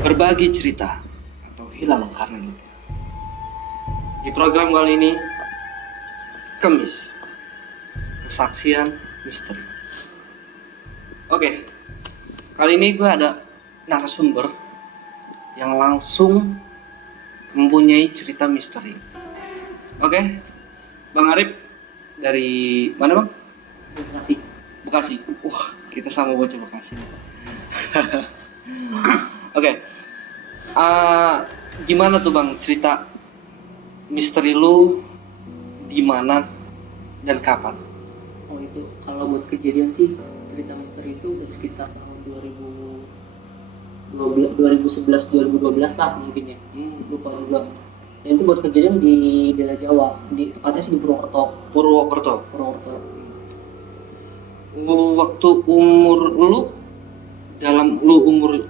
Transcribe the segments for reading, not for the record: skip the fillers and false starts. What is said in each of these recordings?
Berbagi cerita atau hilang karena lupa. Di program kali ini, Kemis, kesaksian misteri. Oke, kali ini gue ada narasumber yang langsung mempunyai cerita misteri. Oke, Bang Arif dari mana, Bang? Bekasi. Bekasi. Wah, kita sama bocah Bekasi. Oke. Gimana tuh, Bang, cerita misteri lu di mana dan kapan? Oh, itu kalau buat kejadian sih cerita misteri itu sekitar tahun 2011 2012 lah mungkin ya. Lupa juga. Dan itu buat kejadian di daerah Jawa, tepatnya sih di Purwokerto. Waktu umur lu, dalam lu umur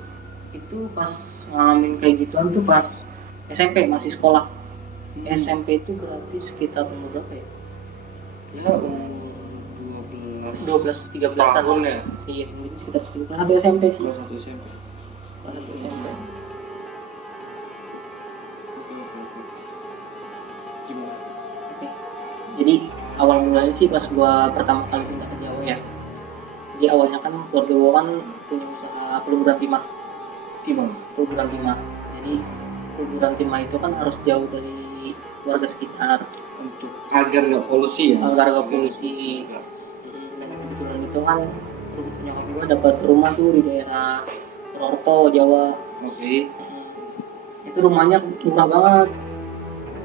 itu pas ngalamin kayak gituan tuh pas SMP, masih sekolah. SMP itu berarti sekitar umur berapa ya? ya umur 12-13an tahun ya? Iya, mungkin sekitar segitu. Kelas 1 SMP sih. Kelas 1 SMP. Kelas 1 SMP. Gimana? Oke. Jadi awal mulanya sih pas gua pertama kali pindah ke Jawa ya. Jadi awalnya kan keluarga gua kan punya usaha peluburan timah. Gimana? Peluburan timah. Jadi peluburan timah itu kan harus jauh dari warga sekitar Untuk agar nggak polusi ya? agar nggak polusi. Dan kebetulan itu kan nyokap gua dapat rumah tuh di daerah Purwokerto, Jawa. Oke. Itu rumahnya murah banget.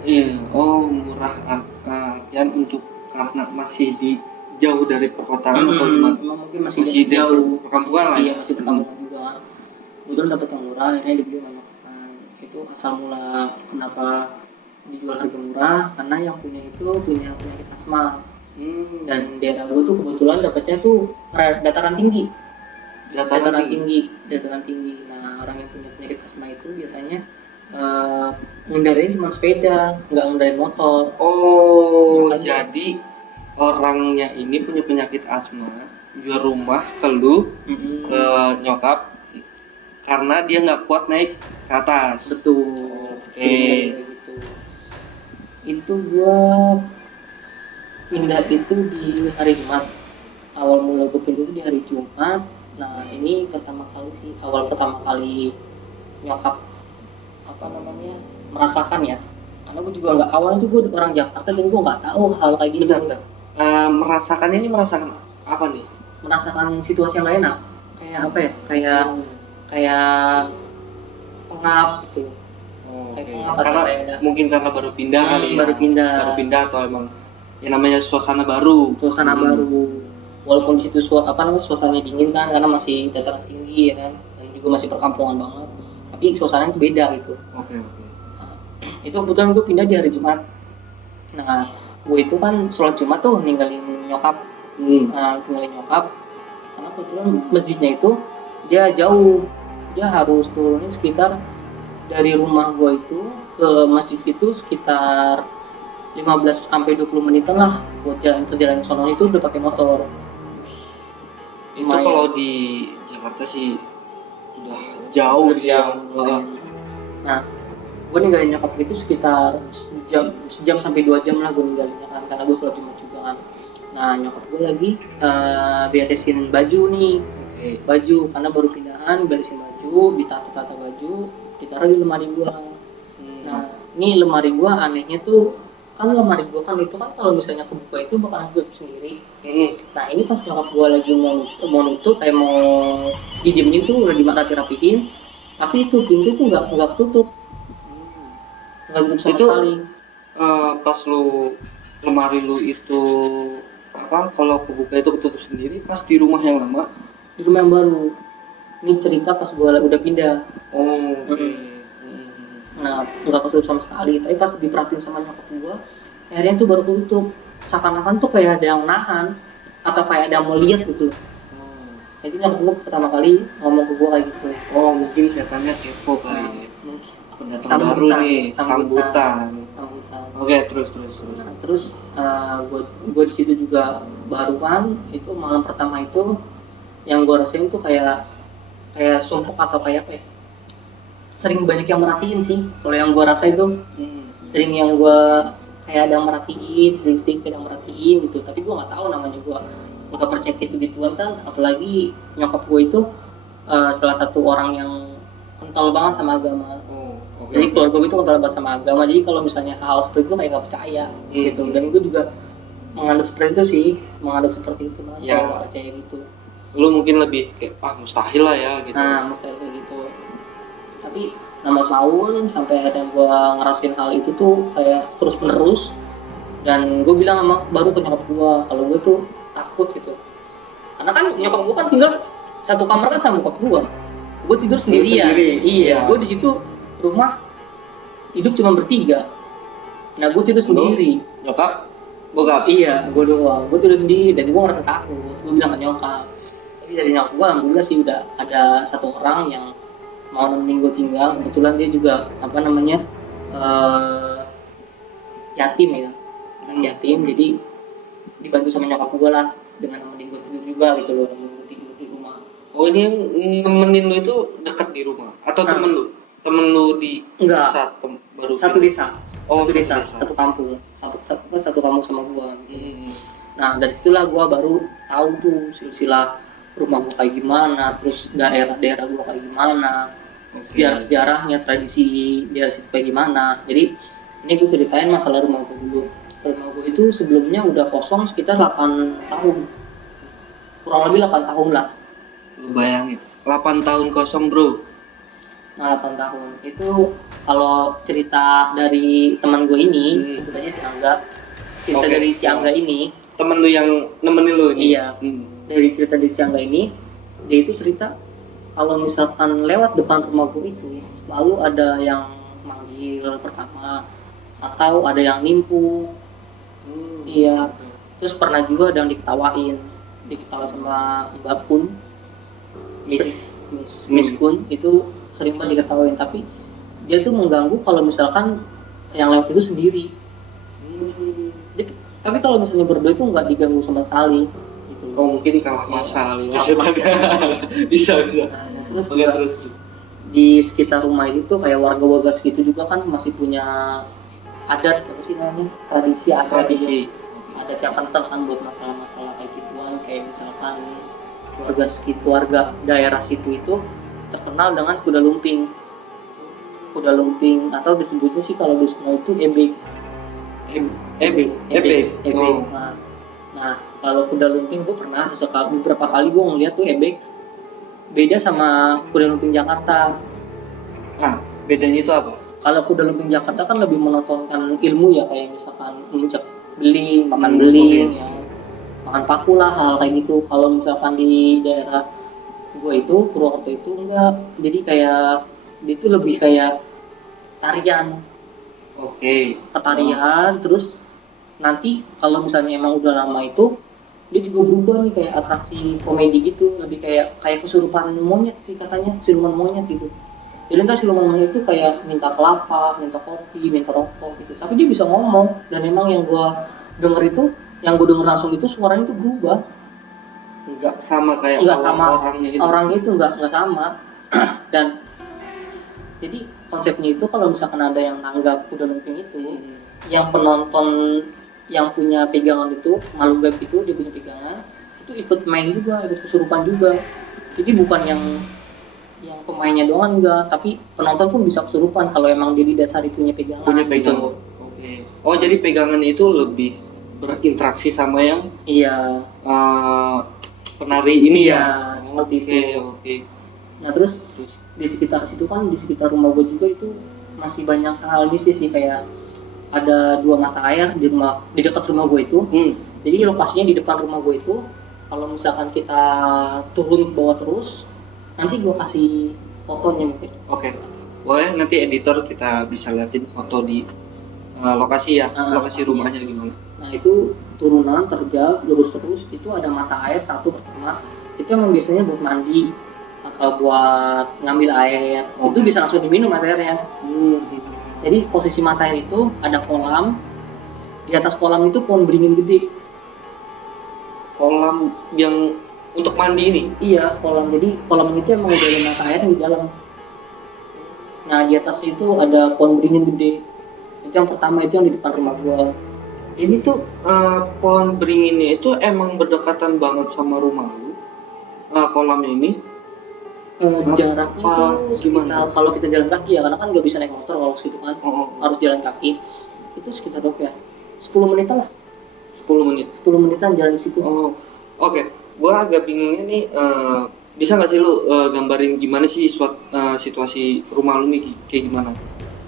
Iya, oh murah artian untuk karena masih di jauh dari perkotaan atau gimana? Emang mungkin masih Masih di jauh. perkampungan lah Iya, ya? masih perkampungan juga. Kebetulan dapat yang murah, akhirnya dibeli sama nyokap. Itu asal mula kenapa dijual harga murah, karena yang punya itu punya penyakit asma. Dan daerah gue tuh kebetulan dapatnya tuh dataran tinggi. Dataran tinggi. Nah, orang yang punya penyakit asma itu biasanya ngendarain cuma sepeda, nggak ngendarain motor. Oh, Makanya, jadi orangnya ini punya penyakit asma, jual rumah ke lu, ke nyokap, karena dia nggak kuat naik ke atas. betul. Oke. Gitu. Itu gua pindah itu di hari Jumat. Awal mula gue pindah itu di hari Jumat. Nah, ini pertama kali nyokap merasakan ya. Karena gue juga nggak, awalnya tuh gue orang Jakarta dan gue nggak tahu hal kayak gitu. Merasakan apa nih? Merasakan situasi yang lain enak. Kayak apa ya? Kayak pengap gitu. Okay. Karena baru pindah kali ya. Baru pindah atau emang yang namanya suasana baru. Baru. Walaupun di situ suasananya dingin kan, karena masih dataran tinggi ya kan, dan juga masih perkampungan banget. Tapi suasananya itu beda gitu. Oke. Nah, itu kebetulan gue pindah di hari Jumat. Nah, gue itu kan sholat Jumat tuh ninggalin nyokap. Karena kebetulan masjidnya itu dia jauh. Dia harus turunin sekitar dari rumah gue itu ke masjid itu sekitar 15 sampai 20 menitan lah buat perjalanan sono itu udah pakai motor. Itu kalau di Jakarta sih udah jauh ya. Nah, gue ninggalin nyokap itu sekitar sejam sampai 2 jam lah gue ninggalinnya kan, karena gue sholat Jumat juga kan. Nah, nyokap gue lagi beresin baju nih. Baju, karena baru pindahan, beresin baju, ditata baju, ditaruh di lemari gue. Nah, ini lemari gue anehnya tuh, kan lemari gue kan itu kan kalau misalnya kebuka itu bakalan tutup sendiri. Nah, ini pas nyokap gue lagi mau nutup, kayak mau didiemin tuh udah rapihin, tapi itu pintu tuh nggak tutup. Nggak tutup sama sekali. Pas lu lemari lu itu kalau kebuka itu ketutup sendiri pas di rumah yang lama? Di rumah yang baru. Ini cerita pas gue udah pindah. Nah, nggak ketutup sama sekali, tapi pas diperhatiin sama nyokap gue, akhirnya tuh baru tutup. Seakan-akan tuh kayak ada yang nahan atau kayak ada yang mau lihat gitu. Jadi nyokap gue pertama kali ngomong ke gue kayak gitu. Mungkin setannya kepo kali. Pendatang Sambutan, baru nih, sambutan. Oke, terus. Nah, terus gue di situ juga baru kan, itu malam pertama itu yang gue rasain tuh kayak sumpuk atau kayak apa ya? sering banyak yang merhatiin sih. Kalau yang gue rasa itu Hmm. sering yang gue kayak ada yang merhatiin, sedikit ada yang merhatiin gitu. Tapi gue nggak tahu namanya, gue nggak percaya gitu gituan kan. Apalagi nyokap gue itu salah satu orang yang kental banget sama agama. Oh, oke. Jadi keluarga gue itu kental banget sama agama. Jadi kalau misalnya hal seperti itu kayak nggak percaya gitu. Dan gue juga menganut seperti itu sih, menganut seperti itu. Ya. Kalau nggak percaya gitu. Lu mungkin lebih kayak mustahil lah ya gitu. Nah, mustahil kayak gitu. Tapi lambat laun sampai akhirnya gue ngerasain hal itu tuh kayak terus menerus, dan gue bilang sama baru ke nyokap gue kalau gue tuh takut gitu, karena kan nyokap gue kan tinggal satu kamar kan sama nyokap gue tidur sendirian. Iya, gue di situ rumah hidup cuma bertiga, nah gue tidur sendiri. Nyokap bokap? Iya, gue doang, gue tidur sendiri dan gue ngerasa takut. Gue bilang ke nyokap, tapi dari nyokap gue alhamdulillah sih udah ada satu orang yang mau nemenin gue tinggal. Kebetulan dia juga apa namanya yatim ya, yatim, jadi dibantu sama nyokap gue lah dengan nemenin gue tidur juga gitu loh, nemenin gue tidur di rumah. Oh, ini yang nemenin lu itu dekat di rumah atau temen lu? Temen lu di Enggak, baru satu desa. Oh, satu desa, satu kampung, satu kampung sama gue. Nah dari situlah gue baru tahu tuh silsilah rumah gue kayak gimana, terus daerah-daerah gue kayak gimana, sejarah-sejarahnya, tradisi daerah situ kayak gimana. Jadi ini gue ceritain masalah rumah gue dulu. Rumah gue itu sebelumnya udah kosong sekitar 8 tahun, kurang lebih 8 tahun lah. Lu bayangin 8 tahun kosong bro. Nah 8 tahun itu kalau cerita dari teman gue ini, sebutannya si Angga. Cerita dari si Angga ini, temen lu yang nemenin lu ini? Iya. Dari cerita dari si Angga ini, dia itu cerita kalau misalkan lewat depan rumah gue itu selalu ada yang manggil pertama, atau ada yang nimpu. Iya. Terus pernah juga ada yang diketawain sama Mbak Kun, Miss Kun itu sering banget diketawain. Tapi dia tuh mengganggu kalau misalkan yang lewat itu sendiri. Tapi kalau misalnya berdua itu nggak diganggu sama sekali gitu. Oh, mungkin kalah masa lu. Bisa. Nah, terus di sekitar rumah itu kayak warga-warga segitu juga kan masih punya adat, apa sih namanya, tradisi adat yang kental kan buat masalah-masalah kayak gituan. Kayak misalkan warga daerah situ itu terkenal dengan kuda lumping atau disebutnya sih kalau di sana itu ebek. Nah kalau kuda lumping gue pernah beberapa kali gue ngeliat tuh ebek beda sama kuda lumping Jakarta. Nah bedanya itu apa? Kalau kuda lumping Jakarta kan lebih menontonkan ilmu ya, kayak misalkan injak beling, makan beling, ya, makan paku lah, hal kayak gitu. Kalau misalkan di daerah gue itu Purwokerto itu enggak, jadi kayak dia itu lebih kayak tarian. Ketarian. Terus nanti kalau misalnya emang udah lama itu dia juga berubah nih kayak atraksi komedi gitu, lebih kayak kesurupan monyet sih katanya, siluman monyet gitu. Jadi kan siluman monyet itu kayak minta kelapa, minta kopi, minta rokok gitu. Tapi dia bisa ngomong, dan emang yang gue denger langsung itu suaranya itu berubah. Enggak sama kayak orangnya itu enggak sama. Dan jadi konsepnya itu kalau misalkan ada yang nanggap kuda lumping itu, yang penonton yang punya pegangan itu, makhluk gaib itu dia punya pegangan, itu ikut main juga, ikut kesurupan juga. Jadi bukan yang pemainnya doang enggak, tapi penonton pun bisa kesurupan kalau emang dia didasari punya pegangan. Gitu. Oh jadi pegangan itu lebih berinteraksi sama yang penari ini ya. Seperti itu. Nah terus di sekitar situ kan, di sekitar rumah gue juga itu masih banyak hal mistis sih, kayak ada 2 mata air di dekat rumah gue itu. Jadi lokasinya di depan rumah gue itu. Kalau misalkan kita turun ke bawah terus, nanti gue kasih fotonya mungkin. Boleh, nanti editor kita bisa liatin foto di lokasi ya, lokasi rumahnya gimana. Nah itu turunan terjal lurus terus, itu ada mata air satu pertama. Itu emang biasanya buat mandi atau buat ngambil air. Itu bisa langsung diminum airnya. Jadi posisi mata air itu ada kolam, di atas kolam itu pohon beringin gede. Kolam yang untuk mandi ini? Iya, kolam. Jadi kolam itu emang udah ada mata air di dalam. Nah di atas itu ada pohon beringin gede. Itu yang pertama, itu yang di depan rumah gua. Ini tuh pohon beringinnya itu emang berdekatan banget sama rumah lu. Kolam ini. Jaraknya Apa, itu gimana? sekitar, kalau kita jalan kaki ya, karena kan nggak bisa naik motor kalau situ kan, Oh, harus jalan kaki. Itu sekitar berapa ya? 10 menitan lah, 10 menit. 10 menitan jalan di situ. Oh, oke. Gua agak bingungnya nih, bisa nggak sih lu gambarin gimana sih situasi rumah lu nih kayak gimana?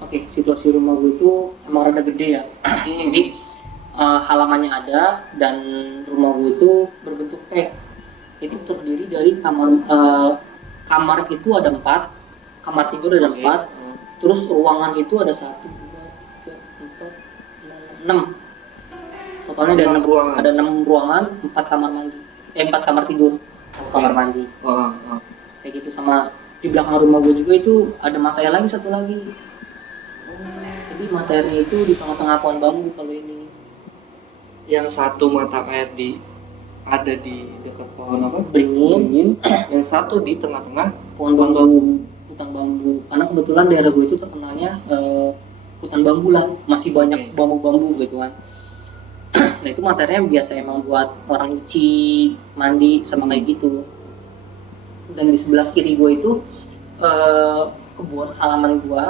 Oke, situasi rumah gue itu emang rada gede ya. Jadi halamannya ada, dan rumah gue itu berbentuk T. Itu terdiri dari kamar itu ada 4, kamar tidur ada 4, terus ruangan itu ada 1, 2, 3, 4, 6. Totalnya ada 6 ruangan. Ada 6 ruangan, 4 kamar mandi. 4 kamar tidur, kamar mandi. Kayak gitu. Sama di belakang rumah gue juga itu ada materi lagi, satu lagi. Jadi materinya itu di tengah-tengah pohon bambu kalau ini. Yang satu mata air ada di dekat pohon apa? Beringin. Yang satu di tengah-tengah Pohon bambu, hutan bambu. Karena kebetulan daerah gue itu terkenalnya hutan bambu lah, masih banyak bambu-bambu gitu kan. Nah itu materinya biasa emang buat orang nyuci, mandi sama kayak gitu. Dan di sebelah kiri gue itu kebun halaman gue,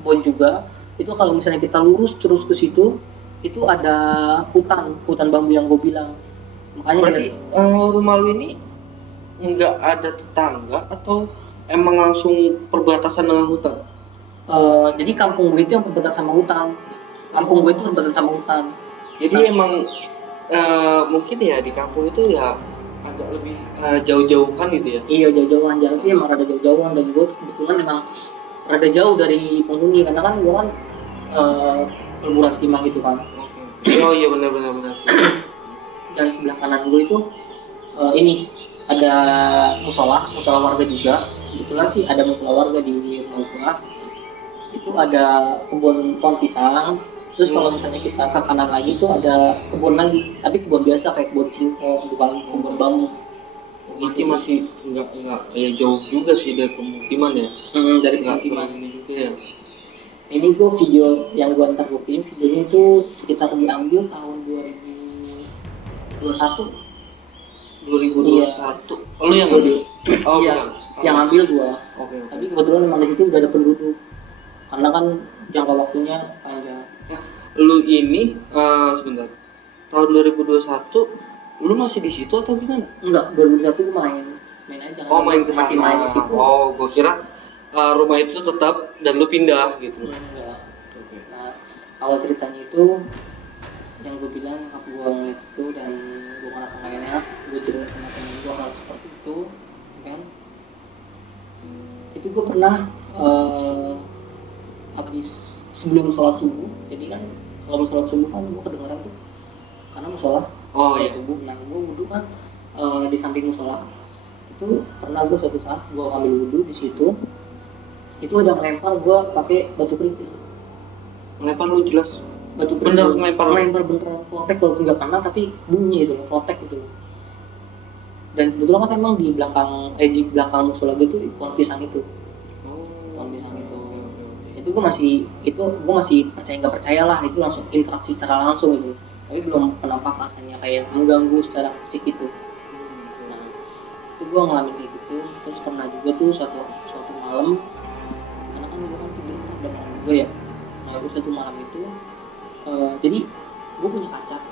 kebun juga. Itu kalau misalnya kita lurus terus ke situ, itu ada hutan bambu yang gue bilang. Makanya berarti rumah lu ini nggak ada tetangga atau emang langsung perbatasan dengan hutan? Jadi kampung gue itu yang berbatasan sama hutan. Kampung gue itu berbatasan sama hutan. Jadi emang mungkin ya di kampung itu ya agak lebih jauh-jauhan gitu ya? Iya, jauh-jauhan. Jalan sih emang rada jauh-jauhan, dan gue kebetulan emang rada jauh dari penghuni, karena kan gue kan Kelurahan Timang gitu kan. Oh iya, benar. Dan sebelah kanan gue itu ini ada musola warga juga. Kebetulan sih ada musola warga di rumah gue. Itu ada kebun pohon pisang. Terus kalau misalnya kita ke kanan lagi itu ada kebun lagi, tapi kebun biasa kayak kebun singkong, bukan kebun bambu. Berarti masih nggak kayak jauh juga sih dari pemukiman ya? Dari Nggak pemukiman. ini juga ya? Ini gue video yang gue ntar gue kirim, videonya itu sekitar diambil tahun 2021. 2021. Iya. Lu yang ngambil? Oh iya, bukan. yang ambil gue. Oke. Tapi kebetulan memang di situ udah ada penduduk, karena kan jangka waktunya panjang. Lu ini sebentar. Tahun 2021 lu masih di situ atau gimana? Enggak, 2021 gue main aja. Oh, main ke masih main di situ. Oh, gua kira rumah itu tetap dan lu pindah gitu. Enggak. Nah, awal ceritanya itu yang gue bilang aku gue ngeliat itu dan gue ngerasa gak enak, gue cerita sama temen gue hal seperti itu, kan? Itu gue pernah habis sebelum sholat subuh. Jadi kan kalau sholat subuh kan gue kedengeran tuh, karena musola. Oh iya. Subuh, nah gue wudhu kan di samping musola. Itu pernah gue suatu saat gue ambil wudhu di situ, itu ada melempar gue pakai batu kerikil. Melempar lu jelas Batu bener kerikil. melempar Bener protek, walaupun nggak kena tapi bunyi itu loh, protek gitu loh. Dan kebetulan kan emang di belakang musola gitu pohon pisang itu. Pohon pisang itu. Itu gue masih percaya nggak percaya lah, itu langsung interaksi secara langsung gitu. Tapi belum penampakan, hanya kayak mengganggu secara fisik gitu. Nah, itu gue ngalamin kayak gitu. Terus pernah juga tuh suatu malam, karena kan gue kan tidur udah malam juga ya. Nah itu suatu malam itu jadi gue punya kaca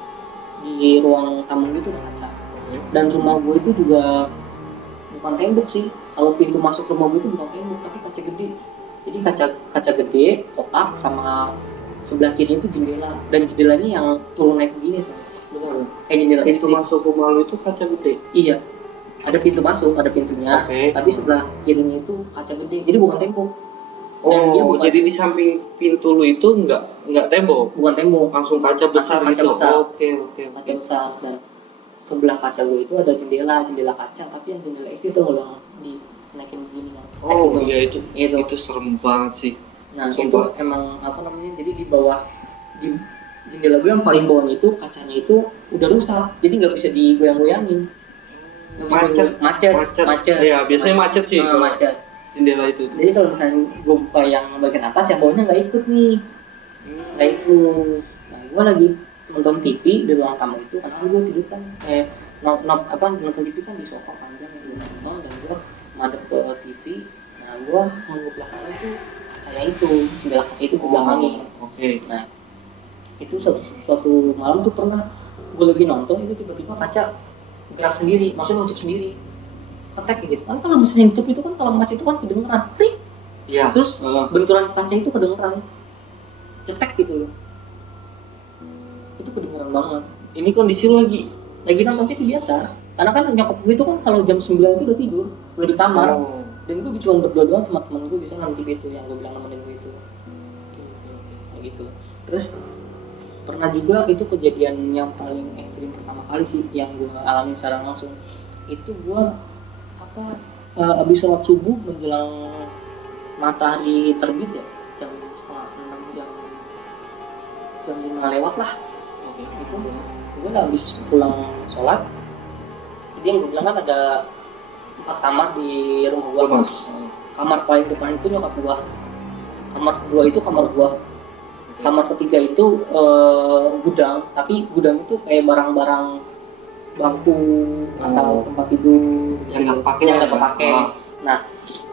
di ruang tamu gitu, ada kaca. Dan rumah gue itu juga bukan tembok sih. Kalau pintu masuk rumah gue itu bukan tembok, tapi kaca gede. Jadi kaca gede, kotak, sama sebelah kiri itu jendela. Dan jendela ini yang turun naik begini tuh. Jendela itu masuk rumah lu itu kaca gede? Iya. Ada pintu masuk, ada pintunya. Tapi sebelah kirinya itu kaca gede. Jadi bukan tembok. Oh, jadi di samping pintu lu itu nggak tembok? Bukan tembok, langsung kaca besar gitu. Oke. Kaca besar. Dan sebelah kaca gue itu ada jendela kaca, tapi yang jendela itu tuh loh dinaikin begini kan. Oh iya, itu serem banget sih. Nah itu emang apa namanya, jadi di bawah di jendela gue yang paling bawahnya itu kacanya itu udah rusak, jadi nggak bisa digoyang-goyangin. Macet. Iya, biasanya macet sih. Macet. jendela itu. Jadi kalau misalnya gue buka yang bagian atas, yang bawahnya nggak ikut nih, nggak ikut. Nah gue lagi nonton TV di ruang tamu itu, karena gue tidur kan nonton TV kan di sofa panjang yang gue nonton, dan gue madep ke TV. Nah gue mau ke belakangnya itu kayak itu jendela kaca itu ke belakangnya. Oke. Nah itu suatu malam tuh pernah gue lagi nonton, itu tiba-tiba kaca gerak sendiri, maksudnya nutup sendiri, ketek gitu kan. Kalau misalnya nutup itu kan, kalau ngaca itu kan kedengeran pring, Iya. terus benturan kaca itu kedengeran cetek gitu loh, itu kedengeran banget. Ini kondisi lu lagi Nonton TV biasa, karena kan nyokap gue itu kan kalau jam 9 itu udah tidur, udah di kamar. Dan gue cuma berdua doang sama temen gue, bisa nonton TV itu yang gue bilang nemenin gue itu. Kayak gitu. Terus pernah juga itu kejadian yang paling ekstrim pertama kali sih yang gue alami secara langsung. Itu gue abis sholat subuh menjelang matahari terbit ya, jam setengah 6, jam 5 lewat lah. Itu gue habis pulang sholat. Jadi yang gue bilang kan ada 4 kamar di rumah gue. Kamar paling depan itu nyokap gue, kamar kedua itu kamar gue, kamar ketiga itu gudang, tapi gudang itu kayak barang-barang bangku atau tempat tidur yang nggak pakai. Nah,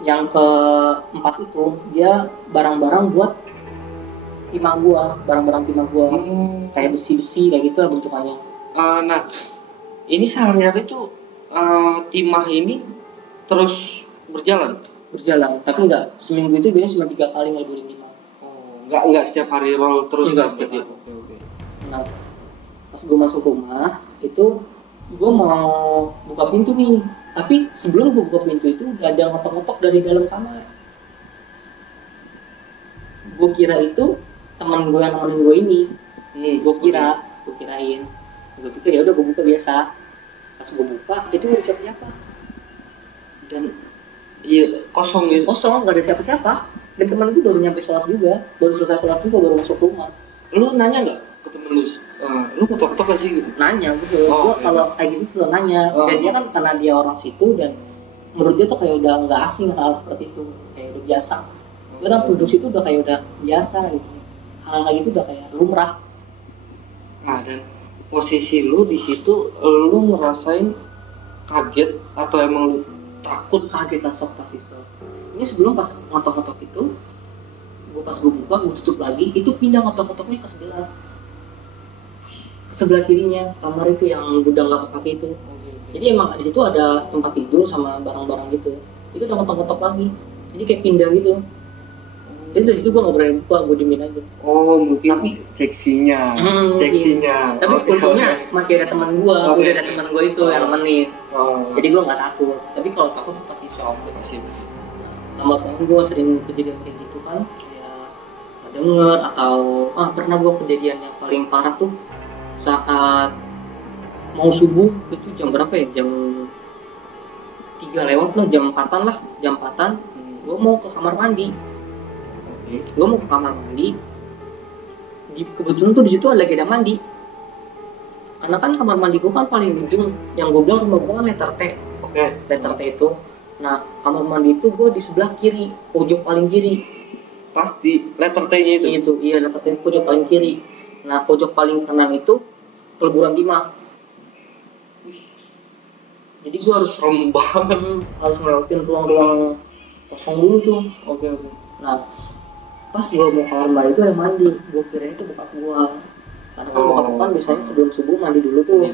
yang keempat itu dia barang-barang buat timah gua, barang-barang timah gua, kayak besi-besi kayak gitu lah bentukannya. Nah, ini sehari-hari tuh timah ini terus berjalan, tapi enggak seminggu itu biasanya cuma 3 kali ngeliburin timah. Enggak setiap hari roll terus. Enggak setiap hari. Oke. Nah, pas gua masuk rumah itu gue mau buka pintu nih, tapi sebelum gue buka pintu itu udah ada ngetok-ngetok dari dalam kamar. Gue kira itu teman gue yang nemenin gue ini. Gue kirain ya udah gue buka biasa. Pas gue buka itu nggak ada siapa-siapa, dan kosong gitu. Kosong, nggak ada siapa-siapa. Dan teman gue baru nyampe sholat juga, baru selesai sholat juga, baru masuk rumah. Lu nanya nggak ke temen lu? Lu ketok-ketok gak sih gitu? Nanya gitu. Gue kalau kayak gitu selalu nanya. Dan dia kan karena dia orang situ, dan menurut dia tuh kayak udah nggak asing hal seperti itu, kayak udah biasa. Orang penduduk situ udah kayak udah biasa gitu. Hal kayak gitu udah kayak lumrah. Nah, dan posisi lu di situ, lu ngerasain kaget atau emang lu takut? Kaget lah, sok, pasti sok. Ini sebelum pas ngetok-ngetok itu, pas gue buka, gue tutup lagi, itu pindah ngetok-ngetoknya ke sebelah kirinya kamar itu yang gudang nggak kepake itu. Jadi emang di situ ada tempat tidur sama barang-barang gitu, itu udah ngetok-ngetok lagi, jadi kayak pindah gitu. Jadi dari situ gue nggak berani buka, gue diemin aja. Mungkin ceksinya. Tapi untungnya masih ada teman gue, udah ada teman gue itu yang nemenin. Jadi gue nggak takut. Tapi kalau takut pasti shock. Sama temen gue sering kejadian kayak gitu kan, ya denger atau pernah gue kejadian yang paling parah tuh saat mau subuh. Itu jam berapa ya, jam 3 lewat lah, jam 4-an lah, gue mau ke kamar mandi. Kebetulan tuh di situ lagi ada mandi. Karena kan kamar mandi gue kan paling ujung, yang gue bilang rumah gue kan letter T. Letter T itu. Nah, kamar mandi itu gue di sebelah kiri, pojok paling kiri. Pasti letter T-nya itu? Iya, letter T pojok paling kiri. Nah, pojok paling kanan itu peleburan timah. Jadi gue harus serem banget, harus ngelewatin ruang-ruang kosong dulu tuh. Oke. Nah, pas gue mau kamar mandi itu ada mandi. Gue kira itu bokap gue. Karena kan bokap kan biasanya sebelum subuh mandi dulu tuh.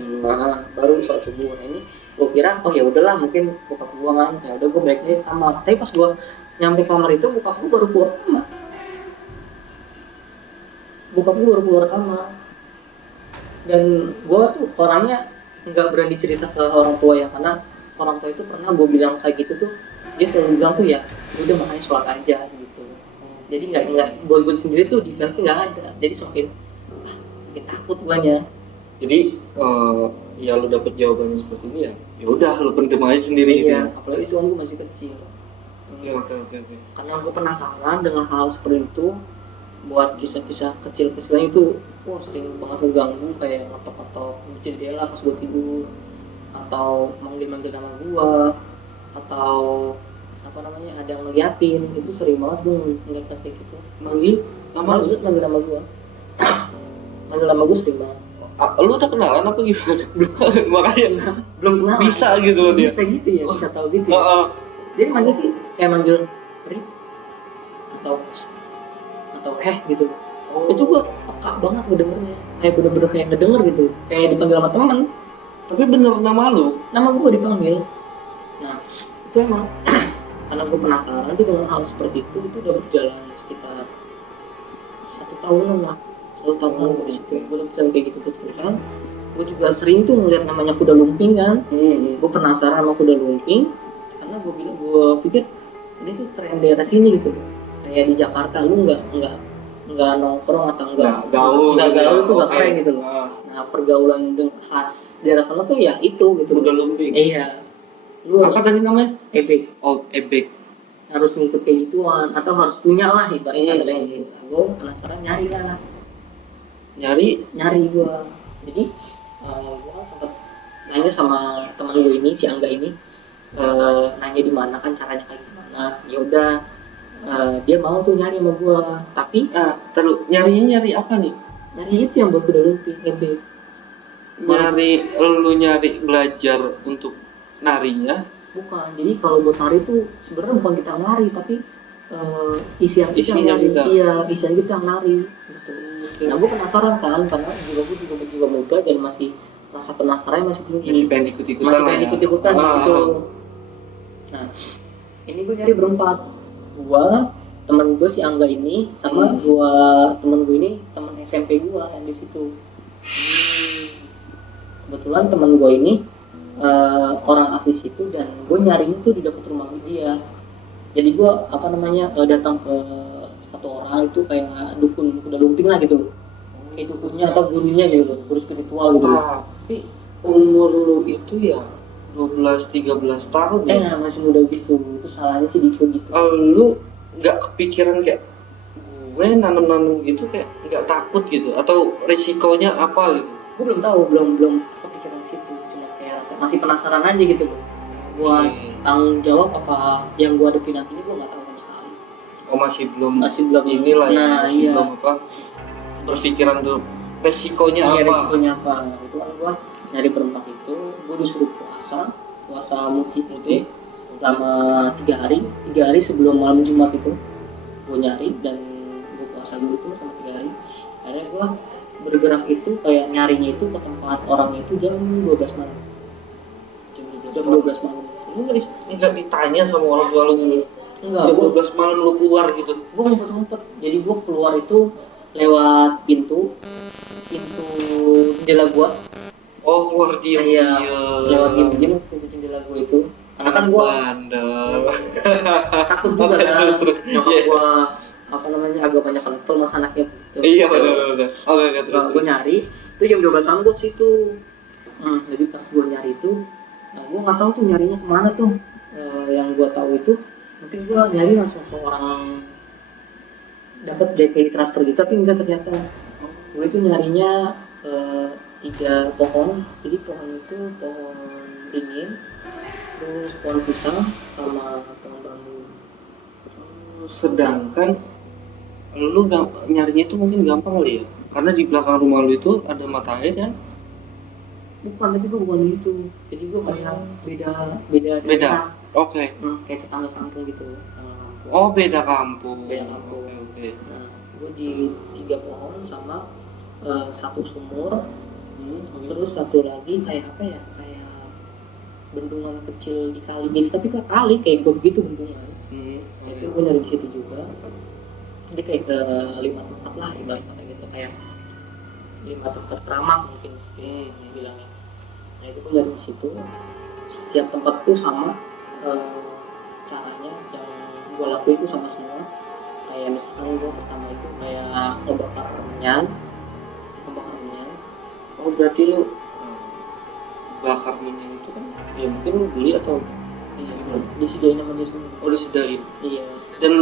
Baru sholat subuh. Nah, ini gue kira ya udahlah, mungkin bokap gue kan. Ya udah, gue balik ke kamar. Tapi pas gue nyampe kamar itu, bokap gue baru keluar kamar. Dan gue tuh orangnya nggak berani cerita ke orang tua ya, karena orang tua itu pernah gue bilang kayak gitu tuh, dia selalu bilang tuh ya udah makanya sholat aja gitu. Jadi nggak gue sendiri tuh defense nggak ada, jadi semakin takut guanya. Jadi ya lu dapet jawabannya seperti ini ya udah lu pendem aja sendiri. Iya, apalagi itu gue masih kecil. Oke. Karena gue penasaran dengan hal seperti itu. Buat kisah-kisah kecil-kecilnya itu sering banget ngeganggu, kayak ngetok-ngetok jendela pas gue tidur, atau manggil-manggil nama gue, atau apa namanya ada yang ngeliatin, itu sering banget gue ngeliat kayak gitu. Manggil nama lu? Manggil nama gue. Manggil nama gue sering banget. Lu udah kenalan apa gimana? Makanya Belum kenal. bisa gitu loh dia. Bisa gitu ya, bisa tahu gitu. Ya. Jadi manggil sih kayak manggil Rip atau gitu. Itu gue peka banget ngedengernya, kayak bener-bener kayak ngedenger gitu, kayak dipanggil sama teman. Tapi bener nama lu? Nama gue dipanggil. Nah itu emang karena gue penasaran tuh dengan hal seperti itu udah berjalan sekitar 1 tahunan lah. 1 tahunan gue disitu, gue udah berjalan kayak gitu terus. Gue juga sering tuh ngeliat namanya kuda lumping kan. Gue penasaran sama kuda lumping karena gue pikir ini tuh tren daerah sini gitu. Kayak di Jakarta lu nggak nongkrong atau nggak gaul tuh nggak keren gitu loh. Nah pergaulan khas daerah sana tuh ya itu gitu. Kuda lumping. Iya. Lu apa tadi namanya? Ebek. Oh, ebek. Harus ngikut kayak gituan atau harus punya lah ibaratnya gitu. Gue penasaran nyari gue. Jadi gue kan sempat nanya sama teman gue ini, si Angga ini, nanya di mana kan caranya kayak gimana. Ya udah. Dia mau tuh nyari sama gua, tapi nyari apa nih? Nyari itu yang buat kuda lumping, ebek. Nyari belajar untuk narinya? Bukan, jadi kalau buat nari tuh sebenarnya bukan kita nari, tapi isian kita yang nari. Iya, isian kita yang nari. Gitu. Nah, gua penasaran kan, karena juga muda dan masih rasa penasaran masih tinggi. Masih pengen ikut-ikutan gitu. Nah, ini gua nyari berempat. Gua, teman gue si Angga ini, sama teman gue ini teman SMP gue yang di situ. Kebetulan teman gue ini orang asli situ dan gue nyarinya tuh di dekat rumah dia. Jadi gue datang ke satu orang itu kayak dukun kuda lumping lah gitu loh. Kayak dukunnya atau gurunya gitu loh, guru spiritual gitu. Tapi umur lu itu ya 12-13 tahun ya? Masih muda gitu, itu salahnya sih gitu. Lu nggak kepikiran kayak gue nanam gitu kayak nggak takut gitu? Atau risikonya apa gitu? Gue belum tahu, belum kepikiran situ, cuma kayak masih penasaran aja gitu loh. Buat tanggung jawab apa yang gue hadapin nantinya gue nggak tahu sama sekali. Oh masih belum inilah ya, belum apa berpikiran tuh resikonya apa? Itu kan gue nyari berempat itu, gue disuruh puasa muti selama 3 hari sebelum malam Jumat itu gue nyari dan gue puasa dulu tuh selama 3 hari. Akhirnya gue bergerak itu kayak nyarinya itu ke tempat orangnya itu jam 12 malam. Jam 12 malam. Lu nggak ditanya sama orang tua lu gitu? Enggak. Jam 12 malam lu keluar gitu? Gue ngumpet. Jadi gue keluar itu lewat pintu jendela gue. Oh, keluar diam. Lewat diam pintu jendela gue itu. Karena kan gue takut juga kan. Nyokap gue agak banyak kental mas anaknya gitu. Iya benar. Terus gue nyari itu jam 12 malam gue situ. Jadi pas gue nyari itu, gue nggak tahu tuh nyarinya kemana tuh. Yang gue tahu itu, mungkin gue nyari langsung ke orang dapat DP transfer gitu, tapi enggak ternyata. Gue itu nyarinya 3 pohon. Jadi pohon itu pohon beringin, terus pohon pisang sama pohon bambu. Sedangkan lu nyarinya itu mungkin gampang kali ya, karena di belakang rumah lu itu ada mata air kan? Bukan, tapi gue bukan gitu. Jadi gue kayak beda. Oke. Kayak tetangga kampung gitu. Oh, beda kampung. Oke. Nah, gue di 3 pohon sama 1 sumur. Terus 1 lagi kayak apa ya? Kayak bendungan kecil di kali. Jadi tapi ke kali kayak gue gitu bendungan. Itu gue nyari di situ juga. Jadi kayak ke 5 tempat lah ibaratnya gitu, kayak 5 tempat keramat mungkin bilangnya. Nah itu gue nyari di situ. Setiap tempat itu sama caranya yang gue lakuin itu sama semua. Kayak misalkan gue pertama itu kayak ngebakar menyan. Oh berarti lu bakar menyan itu kan ya mungkin lu beli atau disediain sama dia semua. Oh disediain. Iya. Dan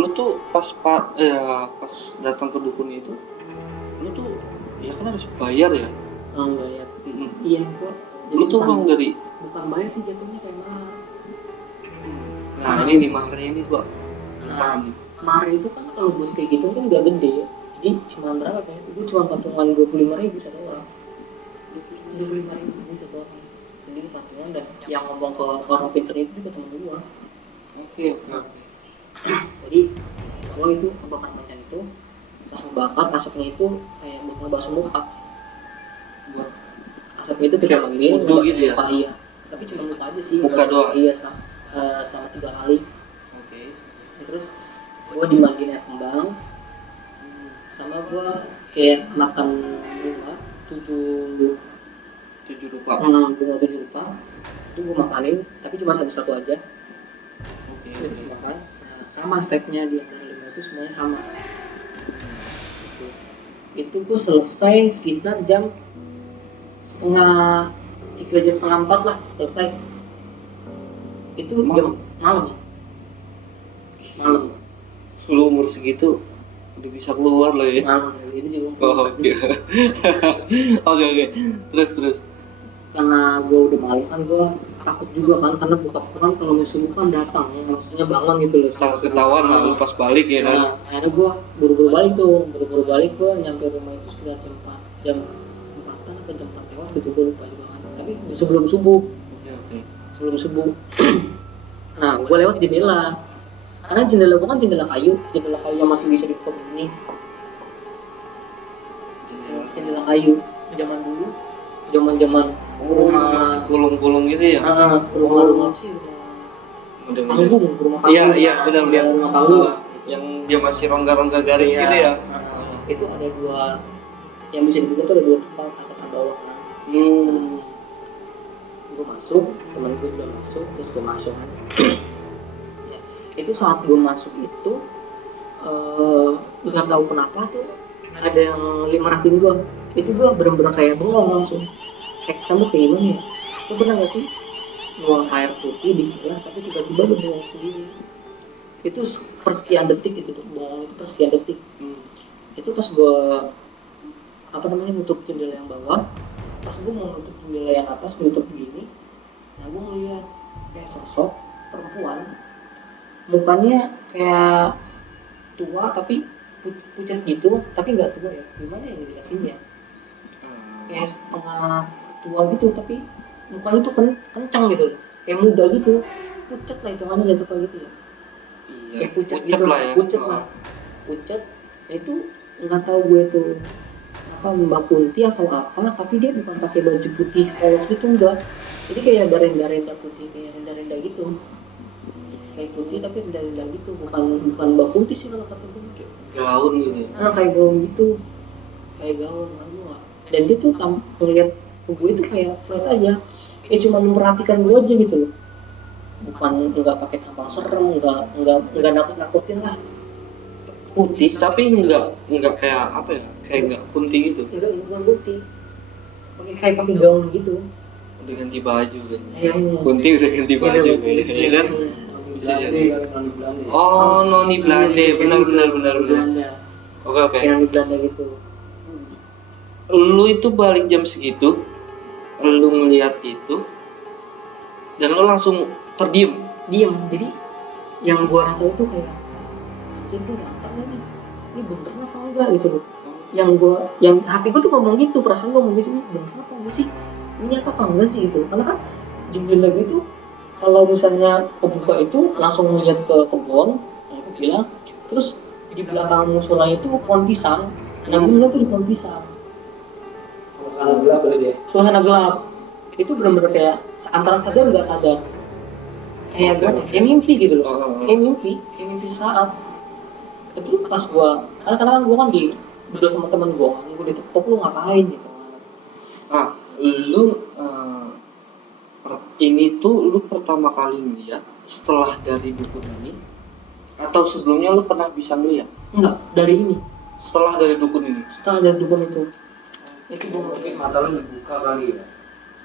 lu tuh pas datang ke dukun itu, lu tuh ya kan harus bayar ya? Bayar. Iya kok. Lu tuh uang dari bukan bayar sih jatuhnya kayak mahal. Nah ini nih maharnya ini gua Nah, paham nih. mahar itu kan kalau buat kayak gitu kan gak gede ya. Jadi cuma berapa ya? Itu cuma patungan 25.000 satu orang. 25.000 satu orang. Jadi patungan dan yang ngomong ke orang pinter itu juga temen gua. Oke. Jadi gua itu kebakar pancen itu pas ngebakar asapnya itu kayak buat ngebasuh muka. Buat asapnya itu kita panggilin Wudhu gitu ya? muka, iya. Tapi cuma muka aja sih. Muka ngebasuh doang? Iya, selama 3 kali. Oke. Terus gua dimandiin air kembang sama gua kayak makan bunga 7 rupa. bunga 7 rupa itu gua makanin tapi cuma satu-satu aja. Oke. Terus makan. Nah, sama stepnya di antara 5 itu semuanya sama. Itu gua selesai sekitar jam setengah 3 jam setengah 4 lah selesai. Itu jam malam. Lu umur segitu udah bisa keluar loh ya. Malam itu juga. Oke. Oke. Terus. Karena gue udah malam kan gue takut juga kan karena bokap gue kan kalau subuh kan datang ya, maksudnya bangun gitu loh. Ketahuan lah lu pas balik ya kan. Nah, akhirnya gue buru-buru balik gue nyampe rumah itu sekitar jam 4 atau jam 4 lewat gitu, gue lupa juga kan. Tapi sebelum subuh. Nah, gue lewat jendela. Karena jendela gue kan jendela kayu yang masih bisa dibuka begini. Jendela kayu zaman dulu, zaman rumah gulung-gulung gitu ya. Rumah sih rumah panggung. Iya benar rumah panggung yang dia masih rongga-rongga garis gitu ya. Itu ada 2 yang bisa dibuka tuh, ada 2 tempat atas dan bawah kan. Gue masuk, temen gue udah masuk, terus gue masuk. Ya, itu saat gue masuk itu nggak tahu kenapa tuh ada yang limarahin gue. Itu gue bener-bener kayak bengong langsung. Kamu kayak gimana ya? Lu pernah gak sih nuang air putih di gelas tapi tiba-tiba lu buang sendiri? Itu persekian detik gitu, buang itu persekian detik. Itu pas gue nutup jendela yang bawah, pas gue mau nutup jendela yang atas, nutup begini, nah gue ngeliat kayak sosok perempuan, mukanya kayak tua tapi pucat gitu, tapi nggak tua ya, gimana yang dijelasinnya? Kayak setengah tua gitu tapi mukanya tuh kencang gitu, kayak muda gitu, pucat lah hitungannya jatuh gitu ya. Iya. Kayak pucat gitu lah ya. Pucat. Nah, itu nggak tahu gue tuh apa Mbak Kunti atau apa, tapi dia bukan pakai baju putih polos gitu, enggak. Jadi kayak ada renda putih, kayak renda gitu, kayak putih tapi renda gitu, bukan Mbak Kunti sih kalau kata gue. Gaun gitu. Kayak gaun gitu, kayak gaun dan dia tuh ngeliat gue itu kayak flat aja, kayak cuma memperhatikan gue aja gitu loh, bukan nggak pakai tampang serem, nggak nakutin lah. Putih tapi nggak kayak apa ya, kayak nggak putih gitu. Nggak putih, kayak pakai gaun gitu. Udah ganti baju kan. Iya. Kunti udah ganti baju ya kan. Bisa jadi. Oh, noni Belanda, benar. Oke. Yang di Belanda gitu. Lu itu balik jam segitu, lu ngeliat itu, dan lu langsung terdiam. Jadi yang gua rasa itu kayak anjir tuh nyata gak nih? Ini bener apa enggak gitu loh. Yang hati gua tuh ngomong gitu, perasaan gua ngomong gitu, ini bener apa enggak sih? Ini nyata apa enggak sih gitu. Karena kan jendela gitu kalau misalnya kebuka itu langsung melihat ke kebun, aku bilang, terus di belakang musola itu pohon pisang. Nah, gue bilang tuh di pohon pisang. Suasana gelap. Itu benar-benar kayak antara sadar nggak sadar. Kayak mimpi gitu loh. Kayak mimpi sesaat. Itu pas gua, karena kan gua kan duduk sama temen gua, gua ditepok, lu ngapain gitu. Lu ini tuh lu pertama kali lihat setelah dari dukun ini, atau sebelumnya lu pernah bisa ngeliat? Enggak, dari ini. Setelah dari dukun ini. Setelah dari dukun itu. Itu Mungkin mata lu dibuka kali ya.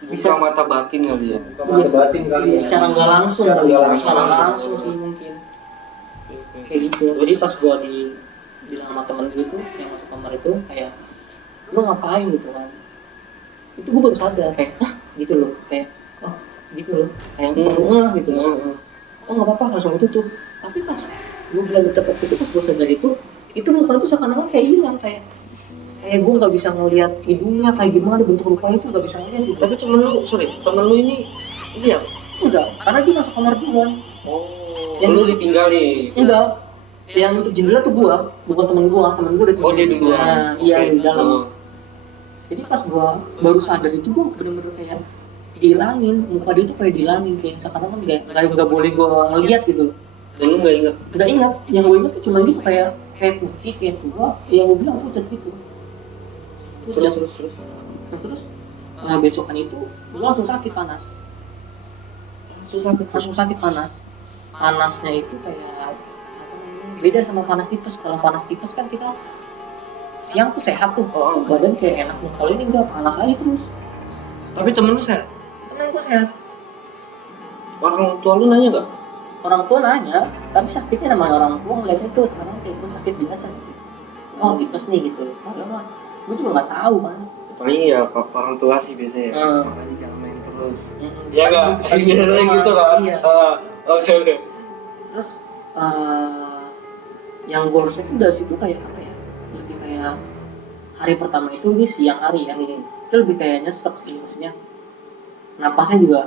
Bisa mata batin kali ya. Buka mata batin kali ya. Secara nggak langsung, secara nggak langsung sih mungkin. Kayak gitu. Jadi pas gua bilang sama temen gitu yang masuk kamar itu kayak, lu ngapain gitu kan? Itu gua baru sadar kayak, gitu loh, kayak, oh gitu loh, kayak gitu loh. oh nggak apa-apa, langsung tutup. Tapi pas gue bilang ditepok itu, pas gue sadar itu muka tuh seakan-akan kayak hilang, kayak gue nggak bisa ngelihat hidungnya kayak gimana, bentuk mukanya itu nggak bisa ngeliat gitu. Tapi temen lu ini lihat. Enggak, karena dia masuk kamar duluan. Oh, Yang- lu ditinggalin. Enggak, yang nutup jendela tuh gua, bukan temen gua udah Oh, dia duluan. Nah, iya Oke. di dalam. Oh. Jadi pas gua baru sadar itu gua bener-bener kayak dihilangin, muka dia tuh kayak dihilangin, kayak seakan-akan kayak nggak boleh gua ngeliat gitu. Dan lu nggak ingat. Nggak ingat, yang gua ingat tuh cuma gitu kayak putih, kayak tua, yang gua bilang pucat gitu. Pucat. Terus nah besokan itu gua langsung sakit panas. Langsung sakit panas. Panasnya itu kayak apa namanya, beda sama panas tipes. Kalau panas tipes kan kita siang tuh sehat tuh, badan kayak enak. Kalau ini enggak, panas aja terus. Tapi temen lu sehat. Tenang, gue sehat. Orang tua lu nanya nggak? Orang tua nanya, tapi sakitnya namanya orang tua ngeliatnya tuh sekarang kayak gue sakit biasa. Oh tipes nih gitu. Padahal gue juga nggak tahu kan. Paling ya orang tua sih biasanya. Makanya jangan main terus. Ya Kan nggak? gitu, Biasanya gitu kan? Iya. Oke. Terus yang gue rasain tuh dari situ kayak apa ya? Lebih kayak hari pertama itu di siang hari ya. Itu lebih kayak nyesek sih, maksudnya napasnya juga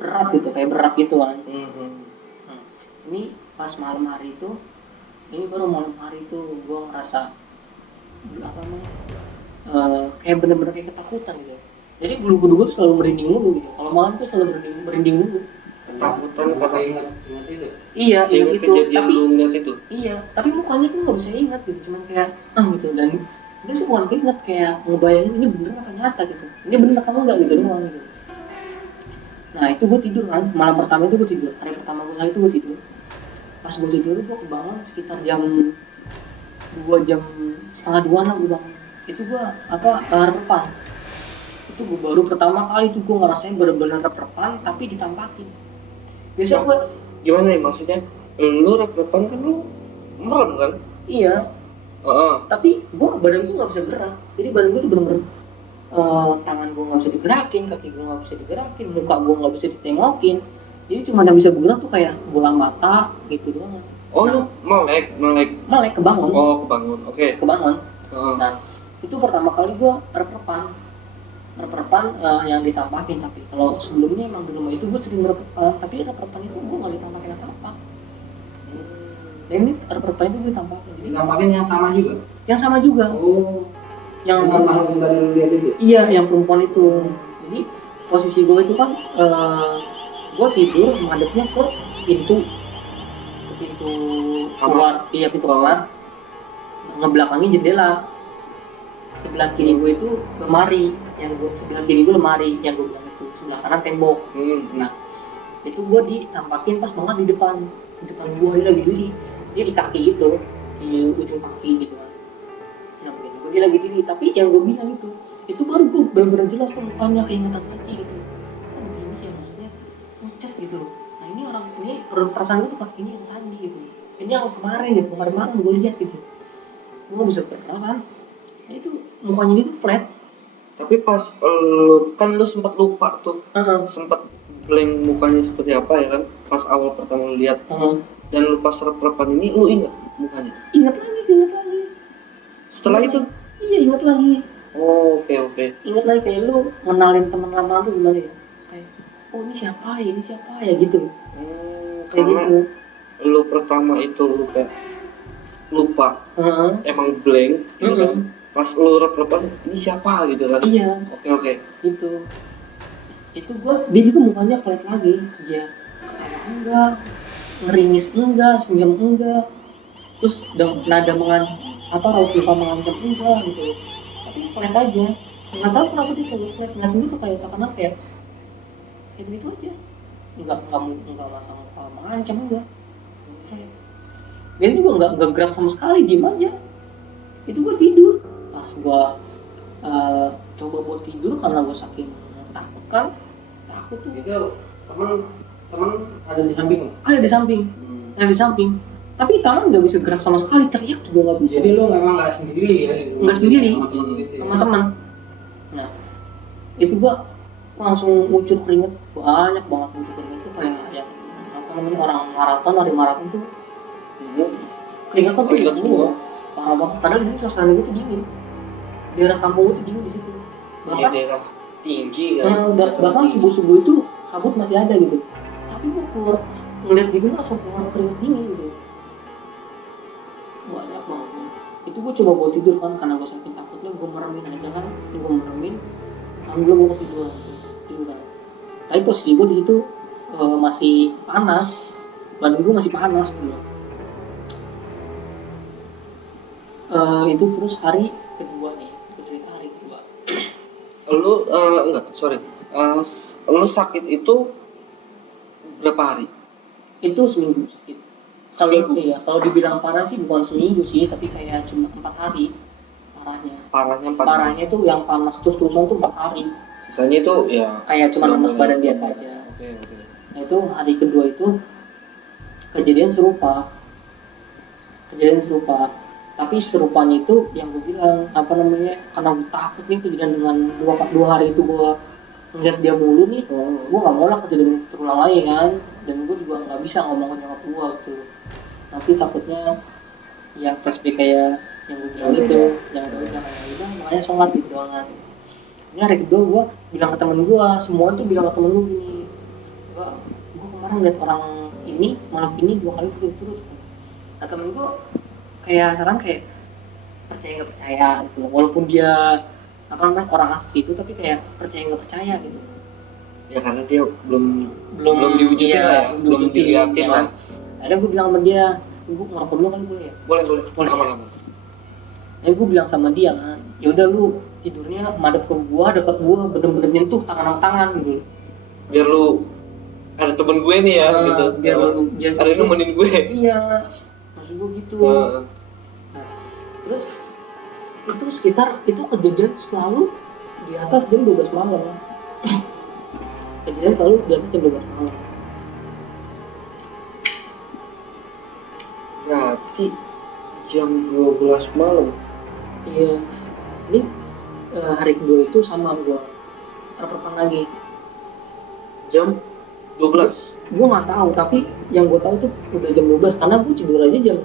berat gitu, kayak berat gitu kan. Ini pas malam hari itu, ini baru malam hari itu gue ngerasa apa namanya, kayak bener-bener kayak ketakutan gitu. Jadi bulu kuduk gue tuh selalu merinding dulu gitu. Kalau malam tuh selalu merinding dulu. Ketakutan karena ingat itu. Iya, ingat itu. kejadian Tapi lu ngeliat itu. iya, tapi mukanya tuh nggak bisa ingat gitu, cuman kayak gitu. Dan sebenarnya sih bukan ingat, kayak ngebayangin ini bener apa nyata gitu. Ini bener apa enggak gitu doang gitu. Nah itu gue tidur kan, malam pertama itu gue tidur, hari pertama gue itu gue tidur. Pas gue tidur gue kebangun sekitar jam 2, jam setengah 2 lah gue bangun. Itu gue repan. Itu gue baru pertama kali tuh gue ngerasain bener-bener repan tapi ditampakin. Biasanya gue Gimana ya maksudnya? Lu rep-repan kan lu merem kan? iya, tapi badan gue nggak bisa gerak. Jadi badan gue tuh bener-bener tangan gue nggak bisa digerakin, kaki gue nggak bisa digerakin, muka gue nggak bisa ditengokin. Jadi cuma yang bisa bergerak tuh kayak bola mata gitu doang. Oh, lu melek. Melek kebangun. Oh, kebangun. Oke. Kebangun. Nah itu pertama kali gue rep-repan yang ditampakin. Tapi kalau sebelumnya emang di rumah itu gue sering rep-repan, tapi rep-repan itu gue nggak ditampakin apa-apa. Dan ini rep-repan itu gue ditampakin. Jadi Nampakin yang sama juga. yang sama juga. Oh. Yang Dengan makhluk yang tadi lu lihat itu. iya, yang perempuan itu. Jadi posisi gue itu kan gue tidur menghadapnya ke pintu keluar. Iya, pintu kamar. Ngebelakangin jendela. Sebelah kiri gue itu lemari, sebelah kiri gue lemari yang gue bilang itu, sebelah kanan tembok. Nah itu gue ditampakin pas banget di depan gue. Dia lagi diri, dia di kaki itu, di ujung kaki gitu kan. Nah begitu dia lagi diri, tapi yang gue bilang itu baru gue benar-benar jelas tuh mukanya keingetan lagi gitu. Kan begini ya, maksudnya pucat gitu loh. Nah ini perasaan gue tuh pak, ini yang tadi gitu, ini yang kemarin gue lihat gitu. Gue gak bisa bergerak kan. Nah itu mukanya dia tuh flat. Tapi pas lu sempat lupa tuh. Sempat blank mukanya seperti apa ya kan? Pas awal pertama lu lihat. Dan lu pas rep-repan ini lu ingat mukanya? Ingat lagi. Setelah itu? Iya, ingat lagi. Oh, oke. Ingat lagi kayak lu ngenalin teman lama lu gimana ya? Kayak, oh ini siapa ya gitu. Kayak gitu. Lu pertama itu lupa. Emang blank gitu kan. Pas lu rep-repan ini siapa gitu kan. Iya. Oke. Itu dia juga mukanya flat lagi. Dia ketawa enggak, ngeringis enggak, senyum enggak. Terus nada raut muka mengancam enggak gitu. Tapi flat aja. Enggak tahu kenapa dia selalu flat. Ngeliatin gue tuh kayak seakan-akan kayak gitu aja. Enggak masalah muka mengancam enggak. Flat. Dia juga enggak gerak sama sekali, diem aja. Itu gue tidur. Pas gue coba buat tidur karena gue saking takut tuh. Itu temen ada di samping. Ada di samping. Tapi tangan nggak bisa gerak sama sekali, teriak juga nggak bisa. Jadi lu memang nggak sendiri ya? Nggak sendiri, sama teman. Nah itu gue langsung ngucur keringet, banyak banget ngucur keringet tuh kayak yang namanya orang maraton, lari maraton tuh keringat tuh Keringat semua. parah banget. Padahal di situ suasana gue tuh dingin, daerah kampung gue tuh dingin di situ. Di Bahkan daerah tinggi kan. bahkan subuh itu kabut masih ada gitu. Tapi gue keluar ngeliat di gunung langsung keluar keringat dingin gitu. Banyak banget. Itu gue coba buat tidur kan karena gue sakit takutnya gue meremin aja kan, gue meremin. Alhamdulillah gue tiduran. Tapi posisi gue di situ masih panas, badan gue masih panas gitu. Itu terus hari kedua nih, cerita hari kedua. Lu enggak, sorry. Lu sakit itu berapa hari? Itu seminggu sakit. Kalau Seminggu? iya, kalau dibilang parah sih bukan seminggu sih, tapi kayak cuma 4 hari parahnya. Parahnya 4 hari. Parahnya tuh yang panas terus-terusan tuh 4 hari. Sisanya itu ya Kayak cuma lemes badan biasa aja. Oke. Nah itu hari kedua itu kejadian serupa. Tapi serupanya itu yang gue bilang apa namanya, karena gue takut nih kejadian dengan dua hari itu gue ngeliat dia mulu nih, gue gak mau lah kejadian itu terulang lagi kan, dan gue juga gak bisa ngomong ke nyokap gue gitu, nanti takutnya yang flashback kayak yang gue bilang itu, yang gue bilang kayak makanya sholat gitu doang kan. Ini hari kedua gue bilang ke temen gue, semua tuh bilang ke temen gue gini, gue kemarin liat orang ini malam ini 2 kali terus. Nah temen gue kayak sekarang kayak percaya nggak percaya gitu, walaupun dia apa namanya orang asli itu, tapi kayak percaya nggak percaya gitu. Ya karena dia belum iya, diwujudin lah ya, belum dilihatin ya lah. kan. Akhirnya gue bilang sama dia, gue ngerokok dulu kan boleh ya? Boleh. Aman. Gue bilang sama dia kan, ya udah lu tidurnya madep ke gua, deket gua, bener-bener nyentuh tangan sama tangan gitu. Biar lu ada temen gue nih ya gitu. Biar lu ada yang nemenin gue. Iya, maksud gue gitu. Nah, terus itu sekitar itu kejadian selalu di atas jam 12 malam. Kejadian selalu di atas jam 12 malam. Berarti jam 12 malam. Iya. Ini hari kedua itu sama gua rekaman lagi. Jam 12. Gua nggak tahu, tapi yang gua tahu itu udah jam 12 karena gua tidur aja jam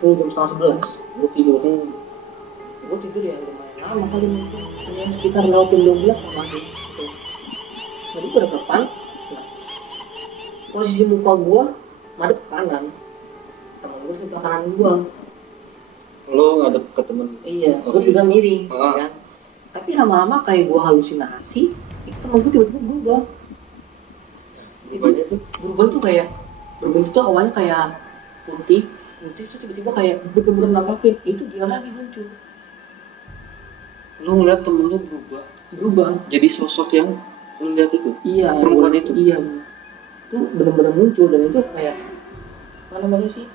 10, jam setengah 11 gua tidur. Gua tidur ya lumayan lama kali mungkin, hanya sekitar lewat jam 12 sama lagi. Jadi gua rekaman. Nah, posisi muka gua madep ke kanan, temen gua sebelah kanan gua. Lo ngadep ke temen. Iya, gua tidur miring, Ah. kan. Tapi lama-lama kayak gua halusinasi, itu temen gua tiba-tiba berubah. Berubah tuh kayak berbentuk tuh awalnya kayak putih terus tiba-tiba kayak bener-bener nampakin itu dia lagi muncul. Lo ngeliat temen lo berubah. Jadi sosok yang lo lihat itu. Iya, perempuan itu. Iya, itu bener-bener muncul dan itu kayak apa namanya sih,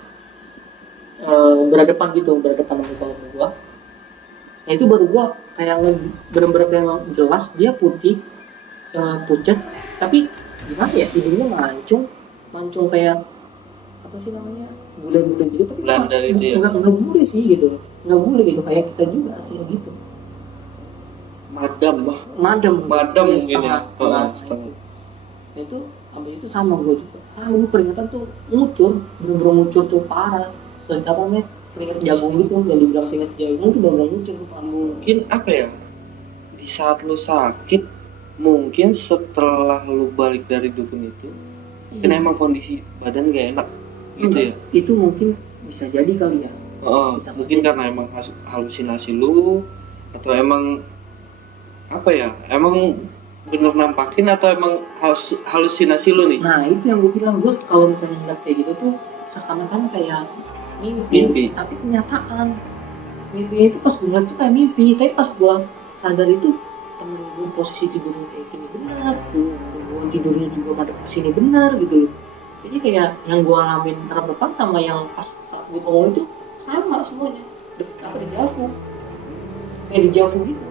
berhadapan sama muka gua. Nah itu baru gua kayak bener-bener kayak jelas dia putih, pucat, tapi gimana ya, hidungnya mancung kayak apa sih namanya, bule-bule gitu, tapi Belanda gitu ya. Enggak bule sih gitu, nggak bule gitu, kayak kita juga sih gitu. Madam Iya, mungkin ya. Setengah. Nah itu habis itu sama gue juga, gue keringatan tuh bener-bener ngucur tuh parah, apa namanya, keringat jagung gitu, yang dibilang keringat jagung tuh bener-bener ngucur tuh parah. Mungkin apa ya, di saat lo sakit, mungkin setelah lo balik dari dukun itu, kan emang kondisi badan gak enak gitu ya. Itu mungkin bisa jadi kali ya. Mungkin karena emang halusinasi lu, atau emang apa ya, emang bener nampakin atau emang halusinasi lu nih. Nah itu yang gue bilang, gue kalau misalnya ngeliat kayak gitu tuh seakan-akan kayak mimpi. Tapi kenyataan mimpinya itu pas gue ngeliat tuh kayak mimpi, tapi pas gue sadar itu temen gue posisi tidurnya kayak gini benar, gue tidurnya juga madep kesini benar gitu loh. Jadi kayak yang gue alamin terdepan sama yang pas saat gue ngomong itu sama semuanya, kayak dijavu gitu.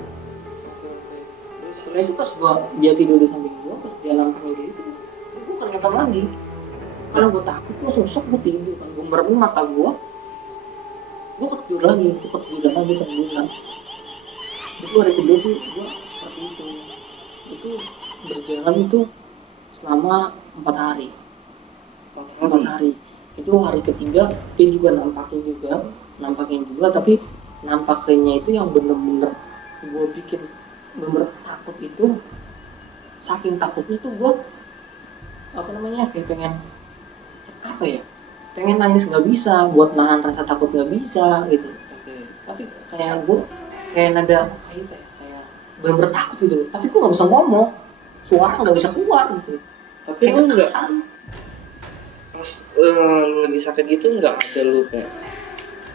Setelah itu pas dia tidur di samping gue, pas dia langsung kayak gitu, gue keringatan lagi. Karena gue takut, gue sosok gue tidur kan, gue merem mata gue ketidur lagi kan bulan. Itu hari kedua tuh gue seperti itu berjalan itu selama 4 hari. 4 hari. Itu hari ketiga dia juga nampakin juga, tapi nampakinnya itu yang bener-bener gue bikin bener takut. Itu saking takutnya tuh gue kayak pengen nangis nggak bisa, buat nahan rasa takut nggak bisa gitu. Tapi kayak gue kayak kayak bener-bener takut gitu, tapi gue nggak bisa ngomong, suara nggak bisa keluar gitu. Tapi lu nggak pas lu lagi sakit gitu nggak ada lu kayak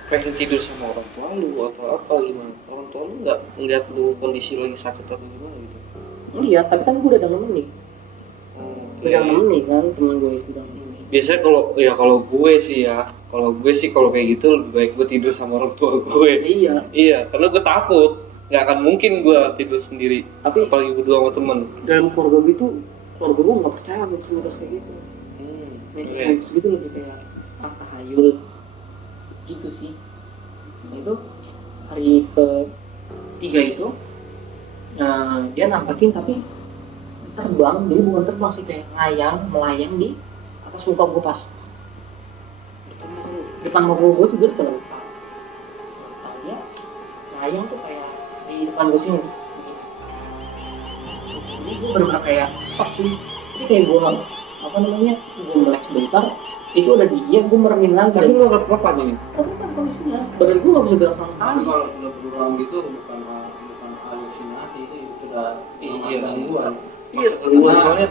pengen tidur sama orang tua lu atau apa gimana? Orang tua lu nggak ngeliat lu kondisi lagi sakit atau gimana gitu? Lihat, tapi kan gue udah nemenin. Udah nemenin kan temen gue itu udah nemenin. Biasanya kalau gue sih kalau kayak gitu lebih baik gue tidur sama orang tua gue. Iya, karena gue takut nggak akan mungkin gue tidur sendiri. Tapi apalagi berdua sama temen. Dalam keluarga gue nggak percaya mitos kayak gitu. Gitu lebih kayak tahayul gitu sih. Nah, itu hari ketiga itu dia nampakin tapi terbang, jadi bukan terbang sih, kayak melayang di atas muka gue pas depan muka gue tuh. Gue terlempar dia melayang tuh kayak di depan gue sini. Jadi gue bener-bener kayak shock sih. Jadi kayak gue gue melek sebentar, itu udah dia, gue meremin lagi. Tapi lu apa nih? Tapi kondisinya badan gue nggak bisa gerak sama Tapi sekali. kalau sudah berulang gitu bukan halusinasi, itu sudah gangguan. Iya, soalnya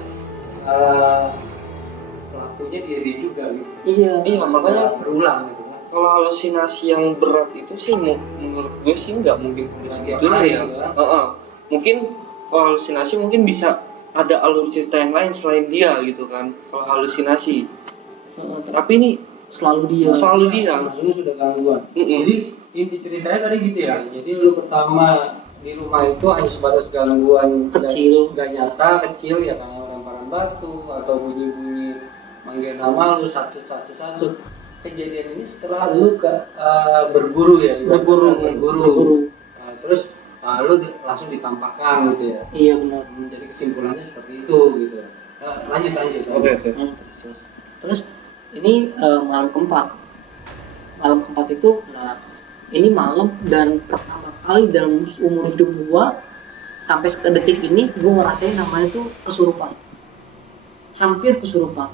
pelakunya dia juga gitu. Iya, makanya berulang gitu kan. kalau halusinasi yang berat itu sih menurut gue sih nggak mungkin sampai segitunya ya. Mungkin kalau halusinasi mungkin bisa ada alur cerita yang lain selain dia gitu kan. Kalau halusinasi. Tapi ini selalu dia. Maksudnya sudah gangguan. Jadi inti ceritanya tadi gitu ya. Jadi lu pertama di rumah itu hanya sebatas gangguan Kecil. gak nyata, kecil ya, kayak lemparan batu atau bunyi-bunyi manggil nama lu satu. Kejadian ini setelah lu berburu ya. Berburu. Nah, terus lu langsung ditampakkan gitu ya. Iya benar. Jadi kesimpulannya seperti itu gitu. Lanjut. Oke. Terus ini malam keempat itu, nah ini malam dan pertama kali dalam umur hidup gua sampai sedetik ini gua ngerasain namanya tuh kesurupan. Hampir kesurupan.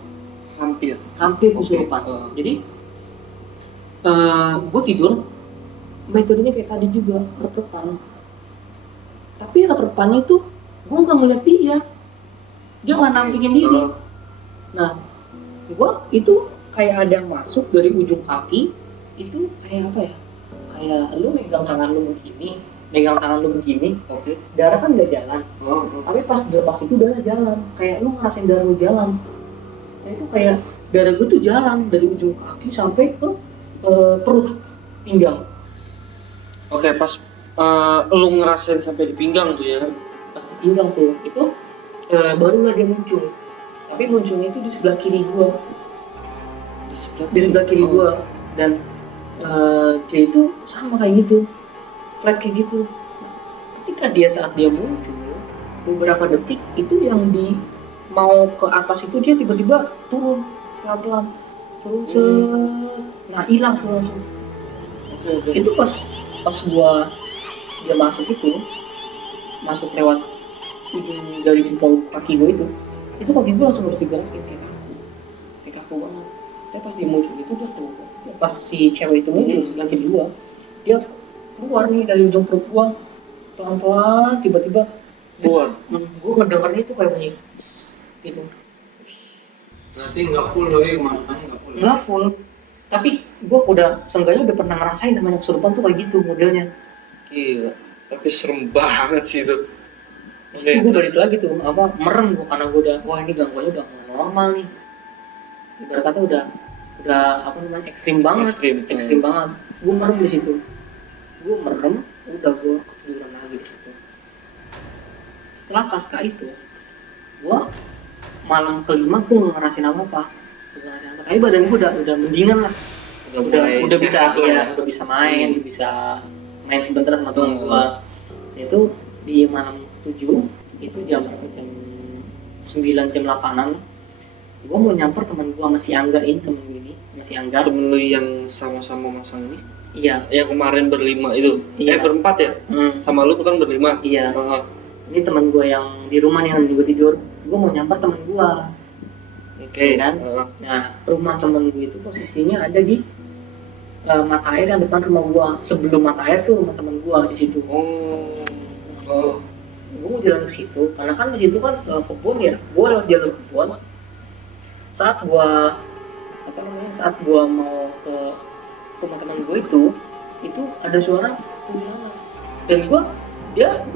Jadi gua tidur, metodenya kayak tadi juga, rep-repan. Tapi rep-repannya itu gua nggak ngeliat dia nggak nampingin diri. Nah, gua itu kayak ada yang masuk dari ujung kaki, itu kayak apa ya? Kayak lu megang tangan lu begini, Oke. darah kan nggak jalan. Tapi pas dilepas itu darah jalan, kayak lu ngerasain darah lu jalan. Nah itu kayak darah gue tuh jalan dari ujung kaki sampai ke perut, pinggang. Oke, pas lu ngerasain sampai di pinggang tuh ya. Pas di pinggang tuh, itu barulah dia muncul. Tapi munculnya itu di sebelah kiri gua. Di sebelah kiri gua, dan dia itu sama kayak gitu, flat kayak gitu. Ketika saat dia muncul beberapa detik itu yang mau ke atas itu dia tiba-tiba turun pelan-pelan nah hilang tuh langsung. Oke. Itu pas dia masuk lewat ujung dari jempol kaki gue itu kaki gue langsung harus digerakin kayak kaku banget. Tapi pas dia muncul itu dia keluar. Pas si cewek itu muncul sebelah kiri gua, dia keluar nih dari ujung perut gua, pelan-pelan tiba-tiba Keluar. Gua ngedengarnya itu kayak bunyi gitu. Berarti nggak full loh, makanya nggak full. Nggak full, tapi gua seenggaknya udah pernah ngerasain namanya kesurupan tuh kayak gitu modelnya. Gila, tapi serem banget sih itu. Itu gua balik lagi tuh merem gua karena gua udah, wah ini gangguannya udah normal nih. Ibarat kata udah ekstrim banget. Gue merem di situ. Udah gue ketiduran lagi di situ. Setelah pasca itu, gue malam kelima gue nggak ngerasain apa-apa. Tapi badan gue udah mendingan lah. Udah bisa main sebentar sama teman gue. Itu di malam ke-7 itu jam 9 jam 8-an. gue mau nyamper teman gue masih Angga ini, temen gue ini masih Angga. Temen lu yang sama-sama masang ini? Iya. Yang kemarin berlima itu? Iya. Berempat ya? Sama lu kan berlima? Iya. Ini teman gue yang di rumah nih, yang gue tidur. Gue mau nyamper teman gue. Oke. Kan? Nah, rumah temen gue itu posisinya ada di mata air yang depan rumah gue. Sebelum mata air tuh rumah temen gue di situ. Gue mau jalan ke situ, karena kan di situ kan kebun ya. Gue lewat jalur kebun. Saat gue mau ke rumah teman gue itu ada suara kuntilanak. Dan gue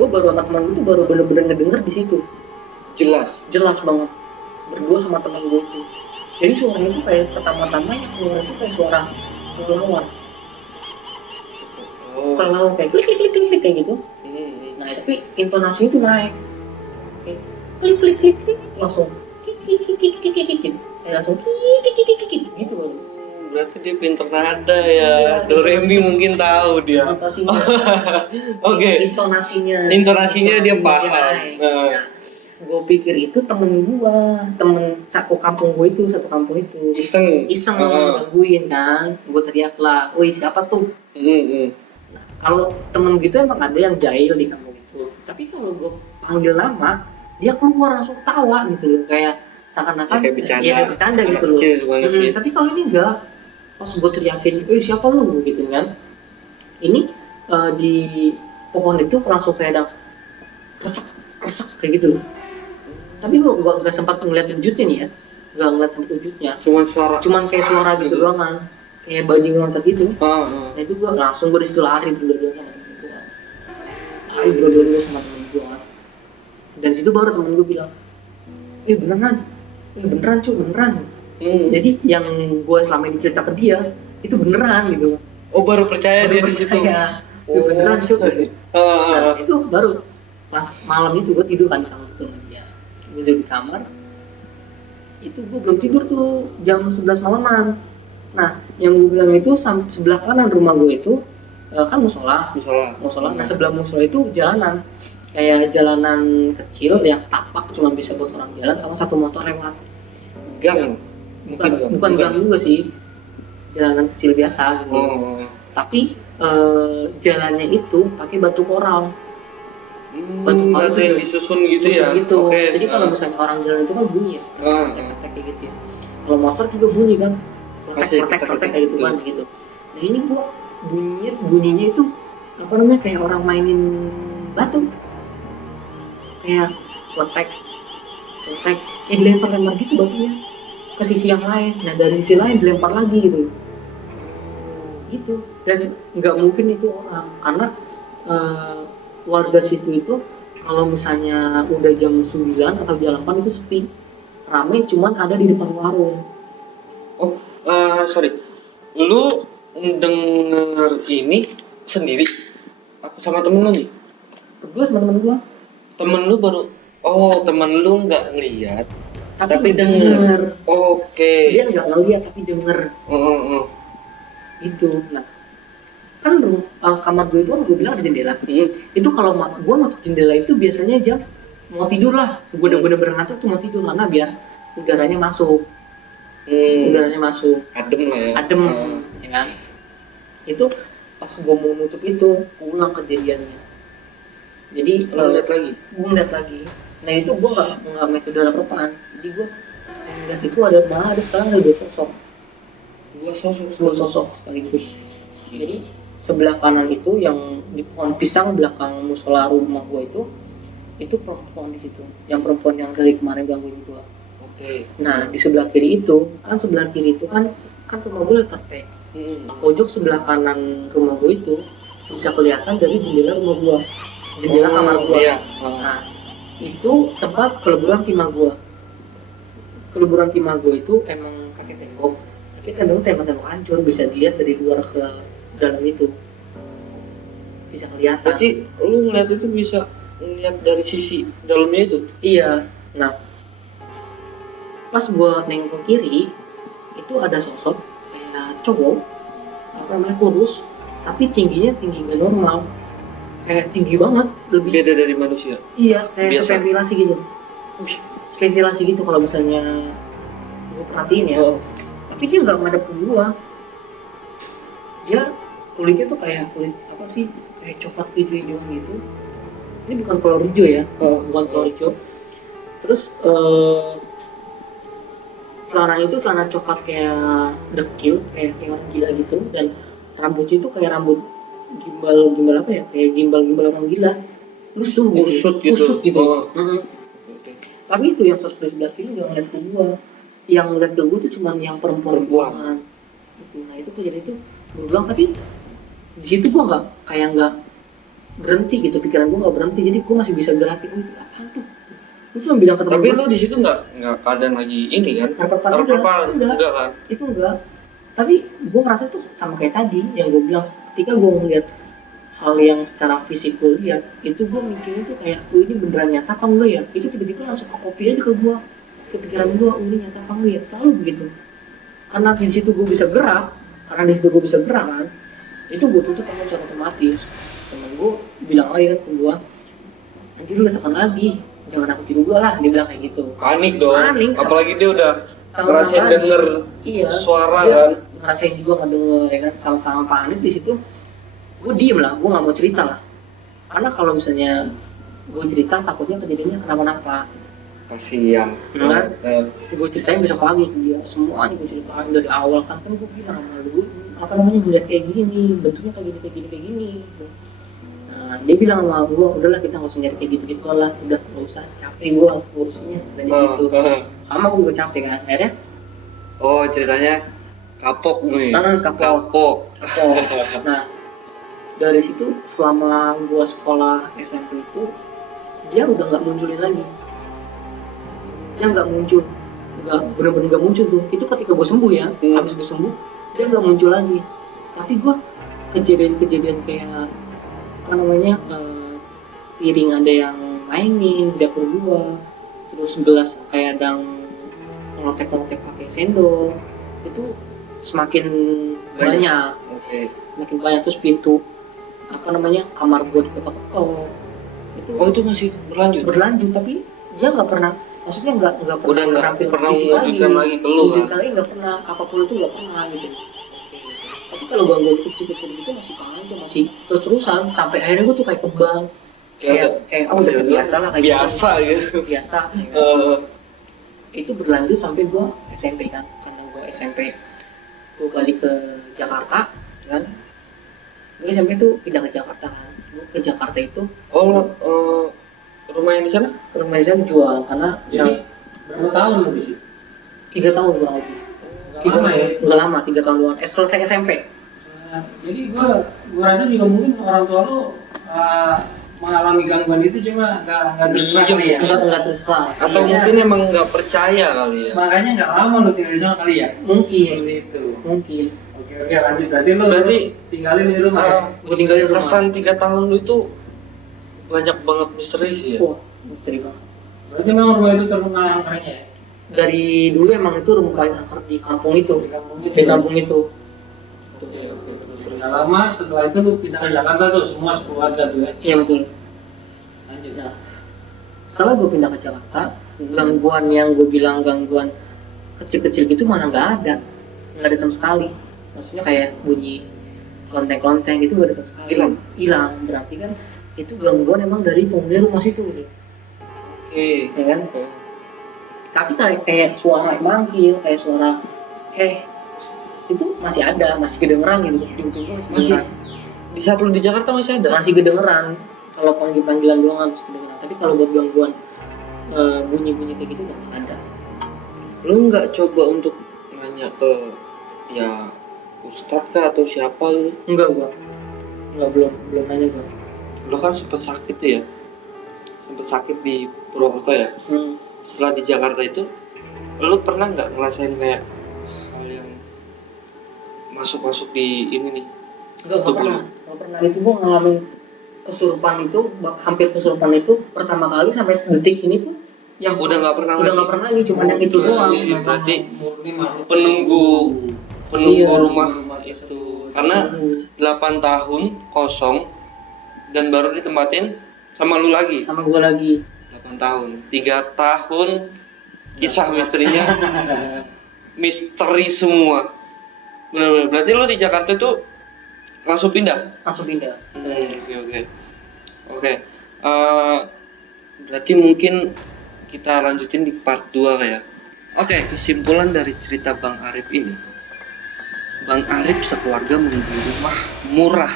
baru sama teman gue itu baru bener-bener ngedenger di situ. Jelas banget. Berdua sama teman gue itu. Jadi suaranya itu kayak pertama-tamanya keluar itu kayak suara kelelawar. Kelelawar kayak klik kayak gitu. Nah, tapi intonasinya itu naik. Kayak klik langsung kik. Langsung kik gitu loh. Berarti dia pinter nada ya. Doremi mungkin tahu dia. Intonasinya. Oke. Intonasinya dia paham. Gue pikir itu temen satu kampung itu iseng gangguin kan. Gue teriak lah, woi siapa tuh? Nah, kalau temen gitu emang ada yang jahil di kampung itu, tapi kalau gue panggil nama dia keluar langsung ketawa gitu loh, kayak seakan-akan kayak bercanda gitu loh. Tapi kalau ini enggak, pas gue teriakin, siapa lu gitu kan, ini di pohon itu langsung kayak ada resek kayak gitu. Tapi gue gak sempat ngeliat wujudnya nih ya, gak ngeliat sempat wujudnya. Cuman kayak suara gitu doang kan, kayak bajing loncat gitu. Nah itu gue langsung di situ lari berdua-dua sama temen gue. Dan situ baru temen gue bilang, beneran. Jadi yang gue selama ini cerita ke dia itu beneran gitu. Oh, baru percaya dia di situ. Beneran cuy. Nah itu baru pas malam itu gue tidur kan sama temen dia. Gue di kamar, itu gue belum tidur tuh jam 11 malaman. Nah yang gue bilang itu sebelah kanan rumah gue itu kan musola. Nah sebelah musola itu jalanan, kayak jalanan kecil yang setapak cuma bisa buat orang jalan sama satu motor lewat. Gang? Bukan gang juga sih, jalanan kecil biasa gitu. Tapi jalannya itu pakai batu koral. Batu koral itu disusun gitu ya. Gitu. Okay. Jadi kalau misalnya orang jalan itu kan bunyi ya, ketek kayak gitu ya. Kalau motor juga bunyi kan, ketek kayak gitu kan gitu. Nah ini gua bunyinya itu apa namanya, kayak orang mainin batu, kayak ketek kayak dilempar gitu batunya ke sisi yang lain. Nah dari sisi lain dilempar lagi gitu. Dan nggak mungkin itu orang, karena warga situ itu kalau misalnya udah jam 9 atau jam 8 itu sepi, ramai cuman ada di depan warung. Sorry, lu denger ini sendiri apa sama temen lu nih? Berdua sama temen gua. Temen lu baru, temen lu nggak ngeliat tapi denger. Oke. Dia nggak ngeliat tapi denger. Gitu. Nah kan kamar gue itu kan gue bilang ada jendela. Itu kalau gue nutup jendela itu biasanya jam mau tidur lah, gue udah bener-bener ngantuk tuh mau tidur, karena biar udaranya masuk. Adem lah ya. Ya kan. Itu pas gue mau nutup itu pulang kejadiannya. Jadi gue ngeliat lagi. Nah itu gue nggak metode apa-apaan. Jadi gue ngeliat itu malah ada sekarang ada dua sosok sekaligus. Jadi sebelah kanan itu yang di pohon pisang belakang musola rumah gue itu perempuan di situ, yang perempuan yang dari kemarin gangguin gue. Nah di sebelah kiri itu kan rumah gue tertek. Pojok sebelah kanan rumah gue itu bisa kelihatan dari jendela rumah gue, jendela kamar gue. Nah itu tempat peleburan timah gue. Peleburan timah gue itu emang pakai tembok, tapi tembok hancur, bisa dilihat dari luar ke dalam itu, bisa kelihatan. Jadi lu ngeliat itu bisa ngeliat dari sisi dalamnya itu? Iya. Nah pas gua nengok ke kiri itu ada sosok kayak cowok, kurus, tapi tinggi nggak normal, kayak tinggi banget, lebih beda dari manusia. Iya, kayak seventilasi gitu. Seventilasi gitu kalau misalnya perhatiin ya. Tapi dia nggak ngadep ke gua. Dia kulitnya tuh kayak kulit apa sih, kayak coklat hijau-hijauan gitu. Ini bukan kolor hijau ya, bukan kolor hijau. Terus celananya itu celana coklat kayak dekil, kayak orang gila gitu, dan rambutnya itu kayak rambut gimbal apa ya, kayak gimbal orang gila, Kusut gitu. Mhm. Tapi itu yang sosok di sebelah kiri nggak ngeliat ke gua, yang ngeliat ke gua tuh cuman yang perempuan gitu. Nah itu kejadian itu berulang, tapi di situ gua nggak berhenti gitu, pikiran gua nggak berhenti, jadi gua masih bisa gerakin. Itu apaan tuh? Gua cuma bilang ke temen Tapi gua, lu di situ nggak keadaan lagi ini kan? Enggak. Enggak kan? Itu enggak. Tapi gue ngerasa itu sama kayak tadi yang gue bilang, ketika gue ngeliat hal yang secara fisik gue lihat, itu gue mikirnya tuh kayak, oh ini beneran nyata apa enggak ya? Itu tiba-tiba langsung ke kopi aja ke gue, ke pikiran gue, oh ini nyata apa enggak ya? Selalu begitu. Karena di situ gue bisa gerak, kan, itu gue tutup temen secara otomatis. Temen gue bilang lagi kan ke gue, anjir lu tekan lagi, jangan nakutin gue lah, dia bilang kayak gitu. Panik dong. Panik. Apalagi dia udah Sama-sama ngerasain panik. denger Iya, suara dia kan. ngerasain juga nggak denger ya kan, sama-sama panik di situ. Gue diem lah, gue nggak mau cerita lah, karena kalau misalnya gue cerita takutnya kejadiannya kenapa-napa. Kasihan. Kan? Gue ceritain besok pagi ke dia, semuanya gue ceritain dari awal kan gue bilang sama gue apa namanya, gue lihat kayak gini, bentuknya kayak gini. Nah, dia bilang sama gue, udahlah kita nggak usah nyari kayak gitu lah, udah nggak usah, capek gue ngurusinnya dan gitu. Sama gue juga capek kan, akhirnya Oh, ceritanya kapok nih. kapok. Nah dari situ selama gue sekolah SMP itu dia udah nggak munculin lagi, dia nggak muncul, nggak bener-bener nggak muncul tuh. Itu ketika gue sembuh ya, habis gue sembuh dia nggak muncul lagi. Tapi gue kejadian kayak apa namanya, piring ada yang mainin di dapur gua, terus gelas kayak ada yang ngelotek pakai sendok, itu semakin banyak. Semakin banyak. Terus pintu apa namanya, kamar gua diketok-ketok, itu Oh, itu masih berlanjut. tapi dia nggak pernah, maksudnya nggak Udah nggak tampil pernah fisik mewujudkan lagi ke lu wujud kan? kali nggak pernah, apapun itu nggak pernah gitu. Tapi kalau gangguan kecil-kecil gitu masih aja, masih terus-terusan sampai akhirnya gue tuh kayak kebal, kayak oh udah biasa lah kayak biasa gitu. biasa. Itu berlanjut sampai gue SMP kan, karena gue SMP gue balik ke Jakarta kan, gue SMP tuh pindah ke Jakarta kan. Gue ke Jakarta itu Rumah yang di sana? rumah saya jual karena Jadi berapa tahun lu di situ? 3 tahun kurang lebih. Nggak lama ya? Nggak lama, 3 tahun doang. Selesai SMP. Jadi gua rasa juga mungkin orang tua lu mengalami gangguan itu cuma nggak terus terang kali ya. Enggak terus lah. Atau Iya. mungkin emang nggak percaya kali ya? Makanya nggak lama lu tinggal di sana kali ya. Mungkin. Seperti itu. Mungkin. Oke lanjut. Berarti lu tinggalin di rumah ya? Gue tinggalin rumah. Kesan 3 tahun lu itu banyak banget misteri sih ya? Wah, misteri banget. Berarti memang rumah itu terkenal angkernya ya? Dari dulu emang itu rumah paling angker di kampung itu. Di kampung itu. Oke. Nggak lama setelah itu lu pindah ke Jakarta tuh semua sekeluarga tuh ya. Iya betul. Lanjut. Nah, setelah gue pindah ke Jakarta, gangguan yang gue bilang gangguan kecil-kecil gitu mana nggak ada sama sekali. Maksudnya kayak bunyi klonteng-klonteng gitu gak ada sama sekali. Hilang. Berarti kan itu gangguan emang dari penghuni rumah situ gitu. Oke. Ya kan? Tapi kayak suara manggil, kayak suara itu masih ada, masih kedengeran gitu. Di kuping gue masih kedengeran. Di saat lu di Jakarta masih ada? Masih kedengeran. Kalau panggilan doang masih kedengeran. Tapi kalau buat gangguan bunyi-bunyi kayak gitu nggak ada. Lu nggak coba untuk nanya ke ya ustadz kah atau siapa gitu? Enggak belum nanya gua. Lu kan sempet sakit tuh ya? Sempet sakit di Purwokerto ya? Setelah di Jakarta itu, lu pernah nggak ngerasain kayak hal yang masuk di ini nih? Enggak pernah. Itu gua ngalamin kesurupan itu, hampir kesurupan itu pertama kali sampai detik ini pun yang Udah nggak pernah lagi, cuma yang itu doang. Berarti Murni makhluk penunggu Iya. rumah itu karena 8 tahun kosong dan baru ditempatin sama lu lagi. Sama gua lagi. 8 tahun, 3 tahun kisah misterinya misteri semua. Benar-benar. Berarti lo di Jakarta tuh langsung pindah? Langsung pindah. Oke. Berarti mungkin kita lanjutin di part 2 kayak. Oke, kesimpulan dari cerita Bang Arif ini. Bang Arif sekeluarga membeli rumah murah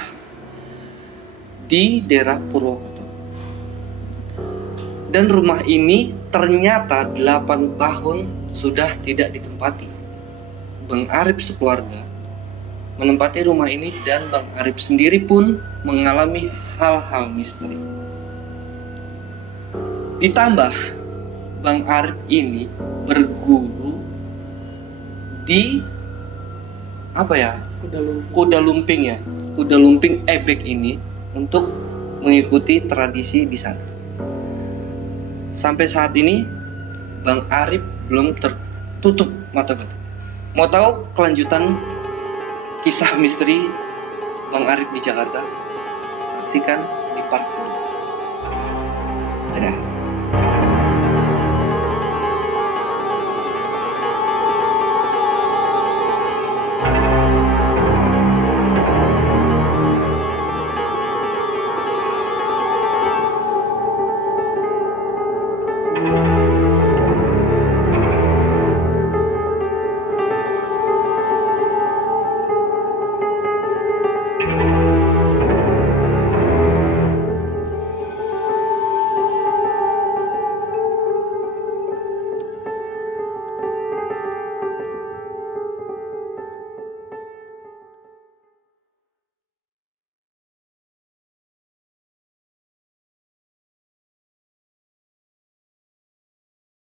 di daerah Purwokerto. Dan rumah ini ternyata 8 tahun sudah tidak ditempati. Bang Arif sekeluarga menempati rumah ini dan Bang Arif sendiri pun mengalami hal-hal misteri. Ditambah Bang Arif ini berguru di kuda lumping ebek ini untuk mengikuti tradisi di sana. Sampai saat ini Bang Arif belum tertutup mata batin. Mau tahu kelanjutan kisah misteri Bang Arif di Jakarta? Saksikan di part 2.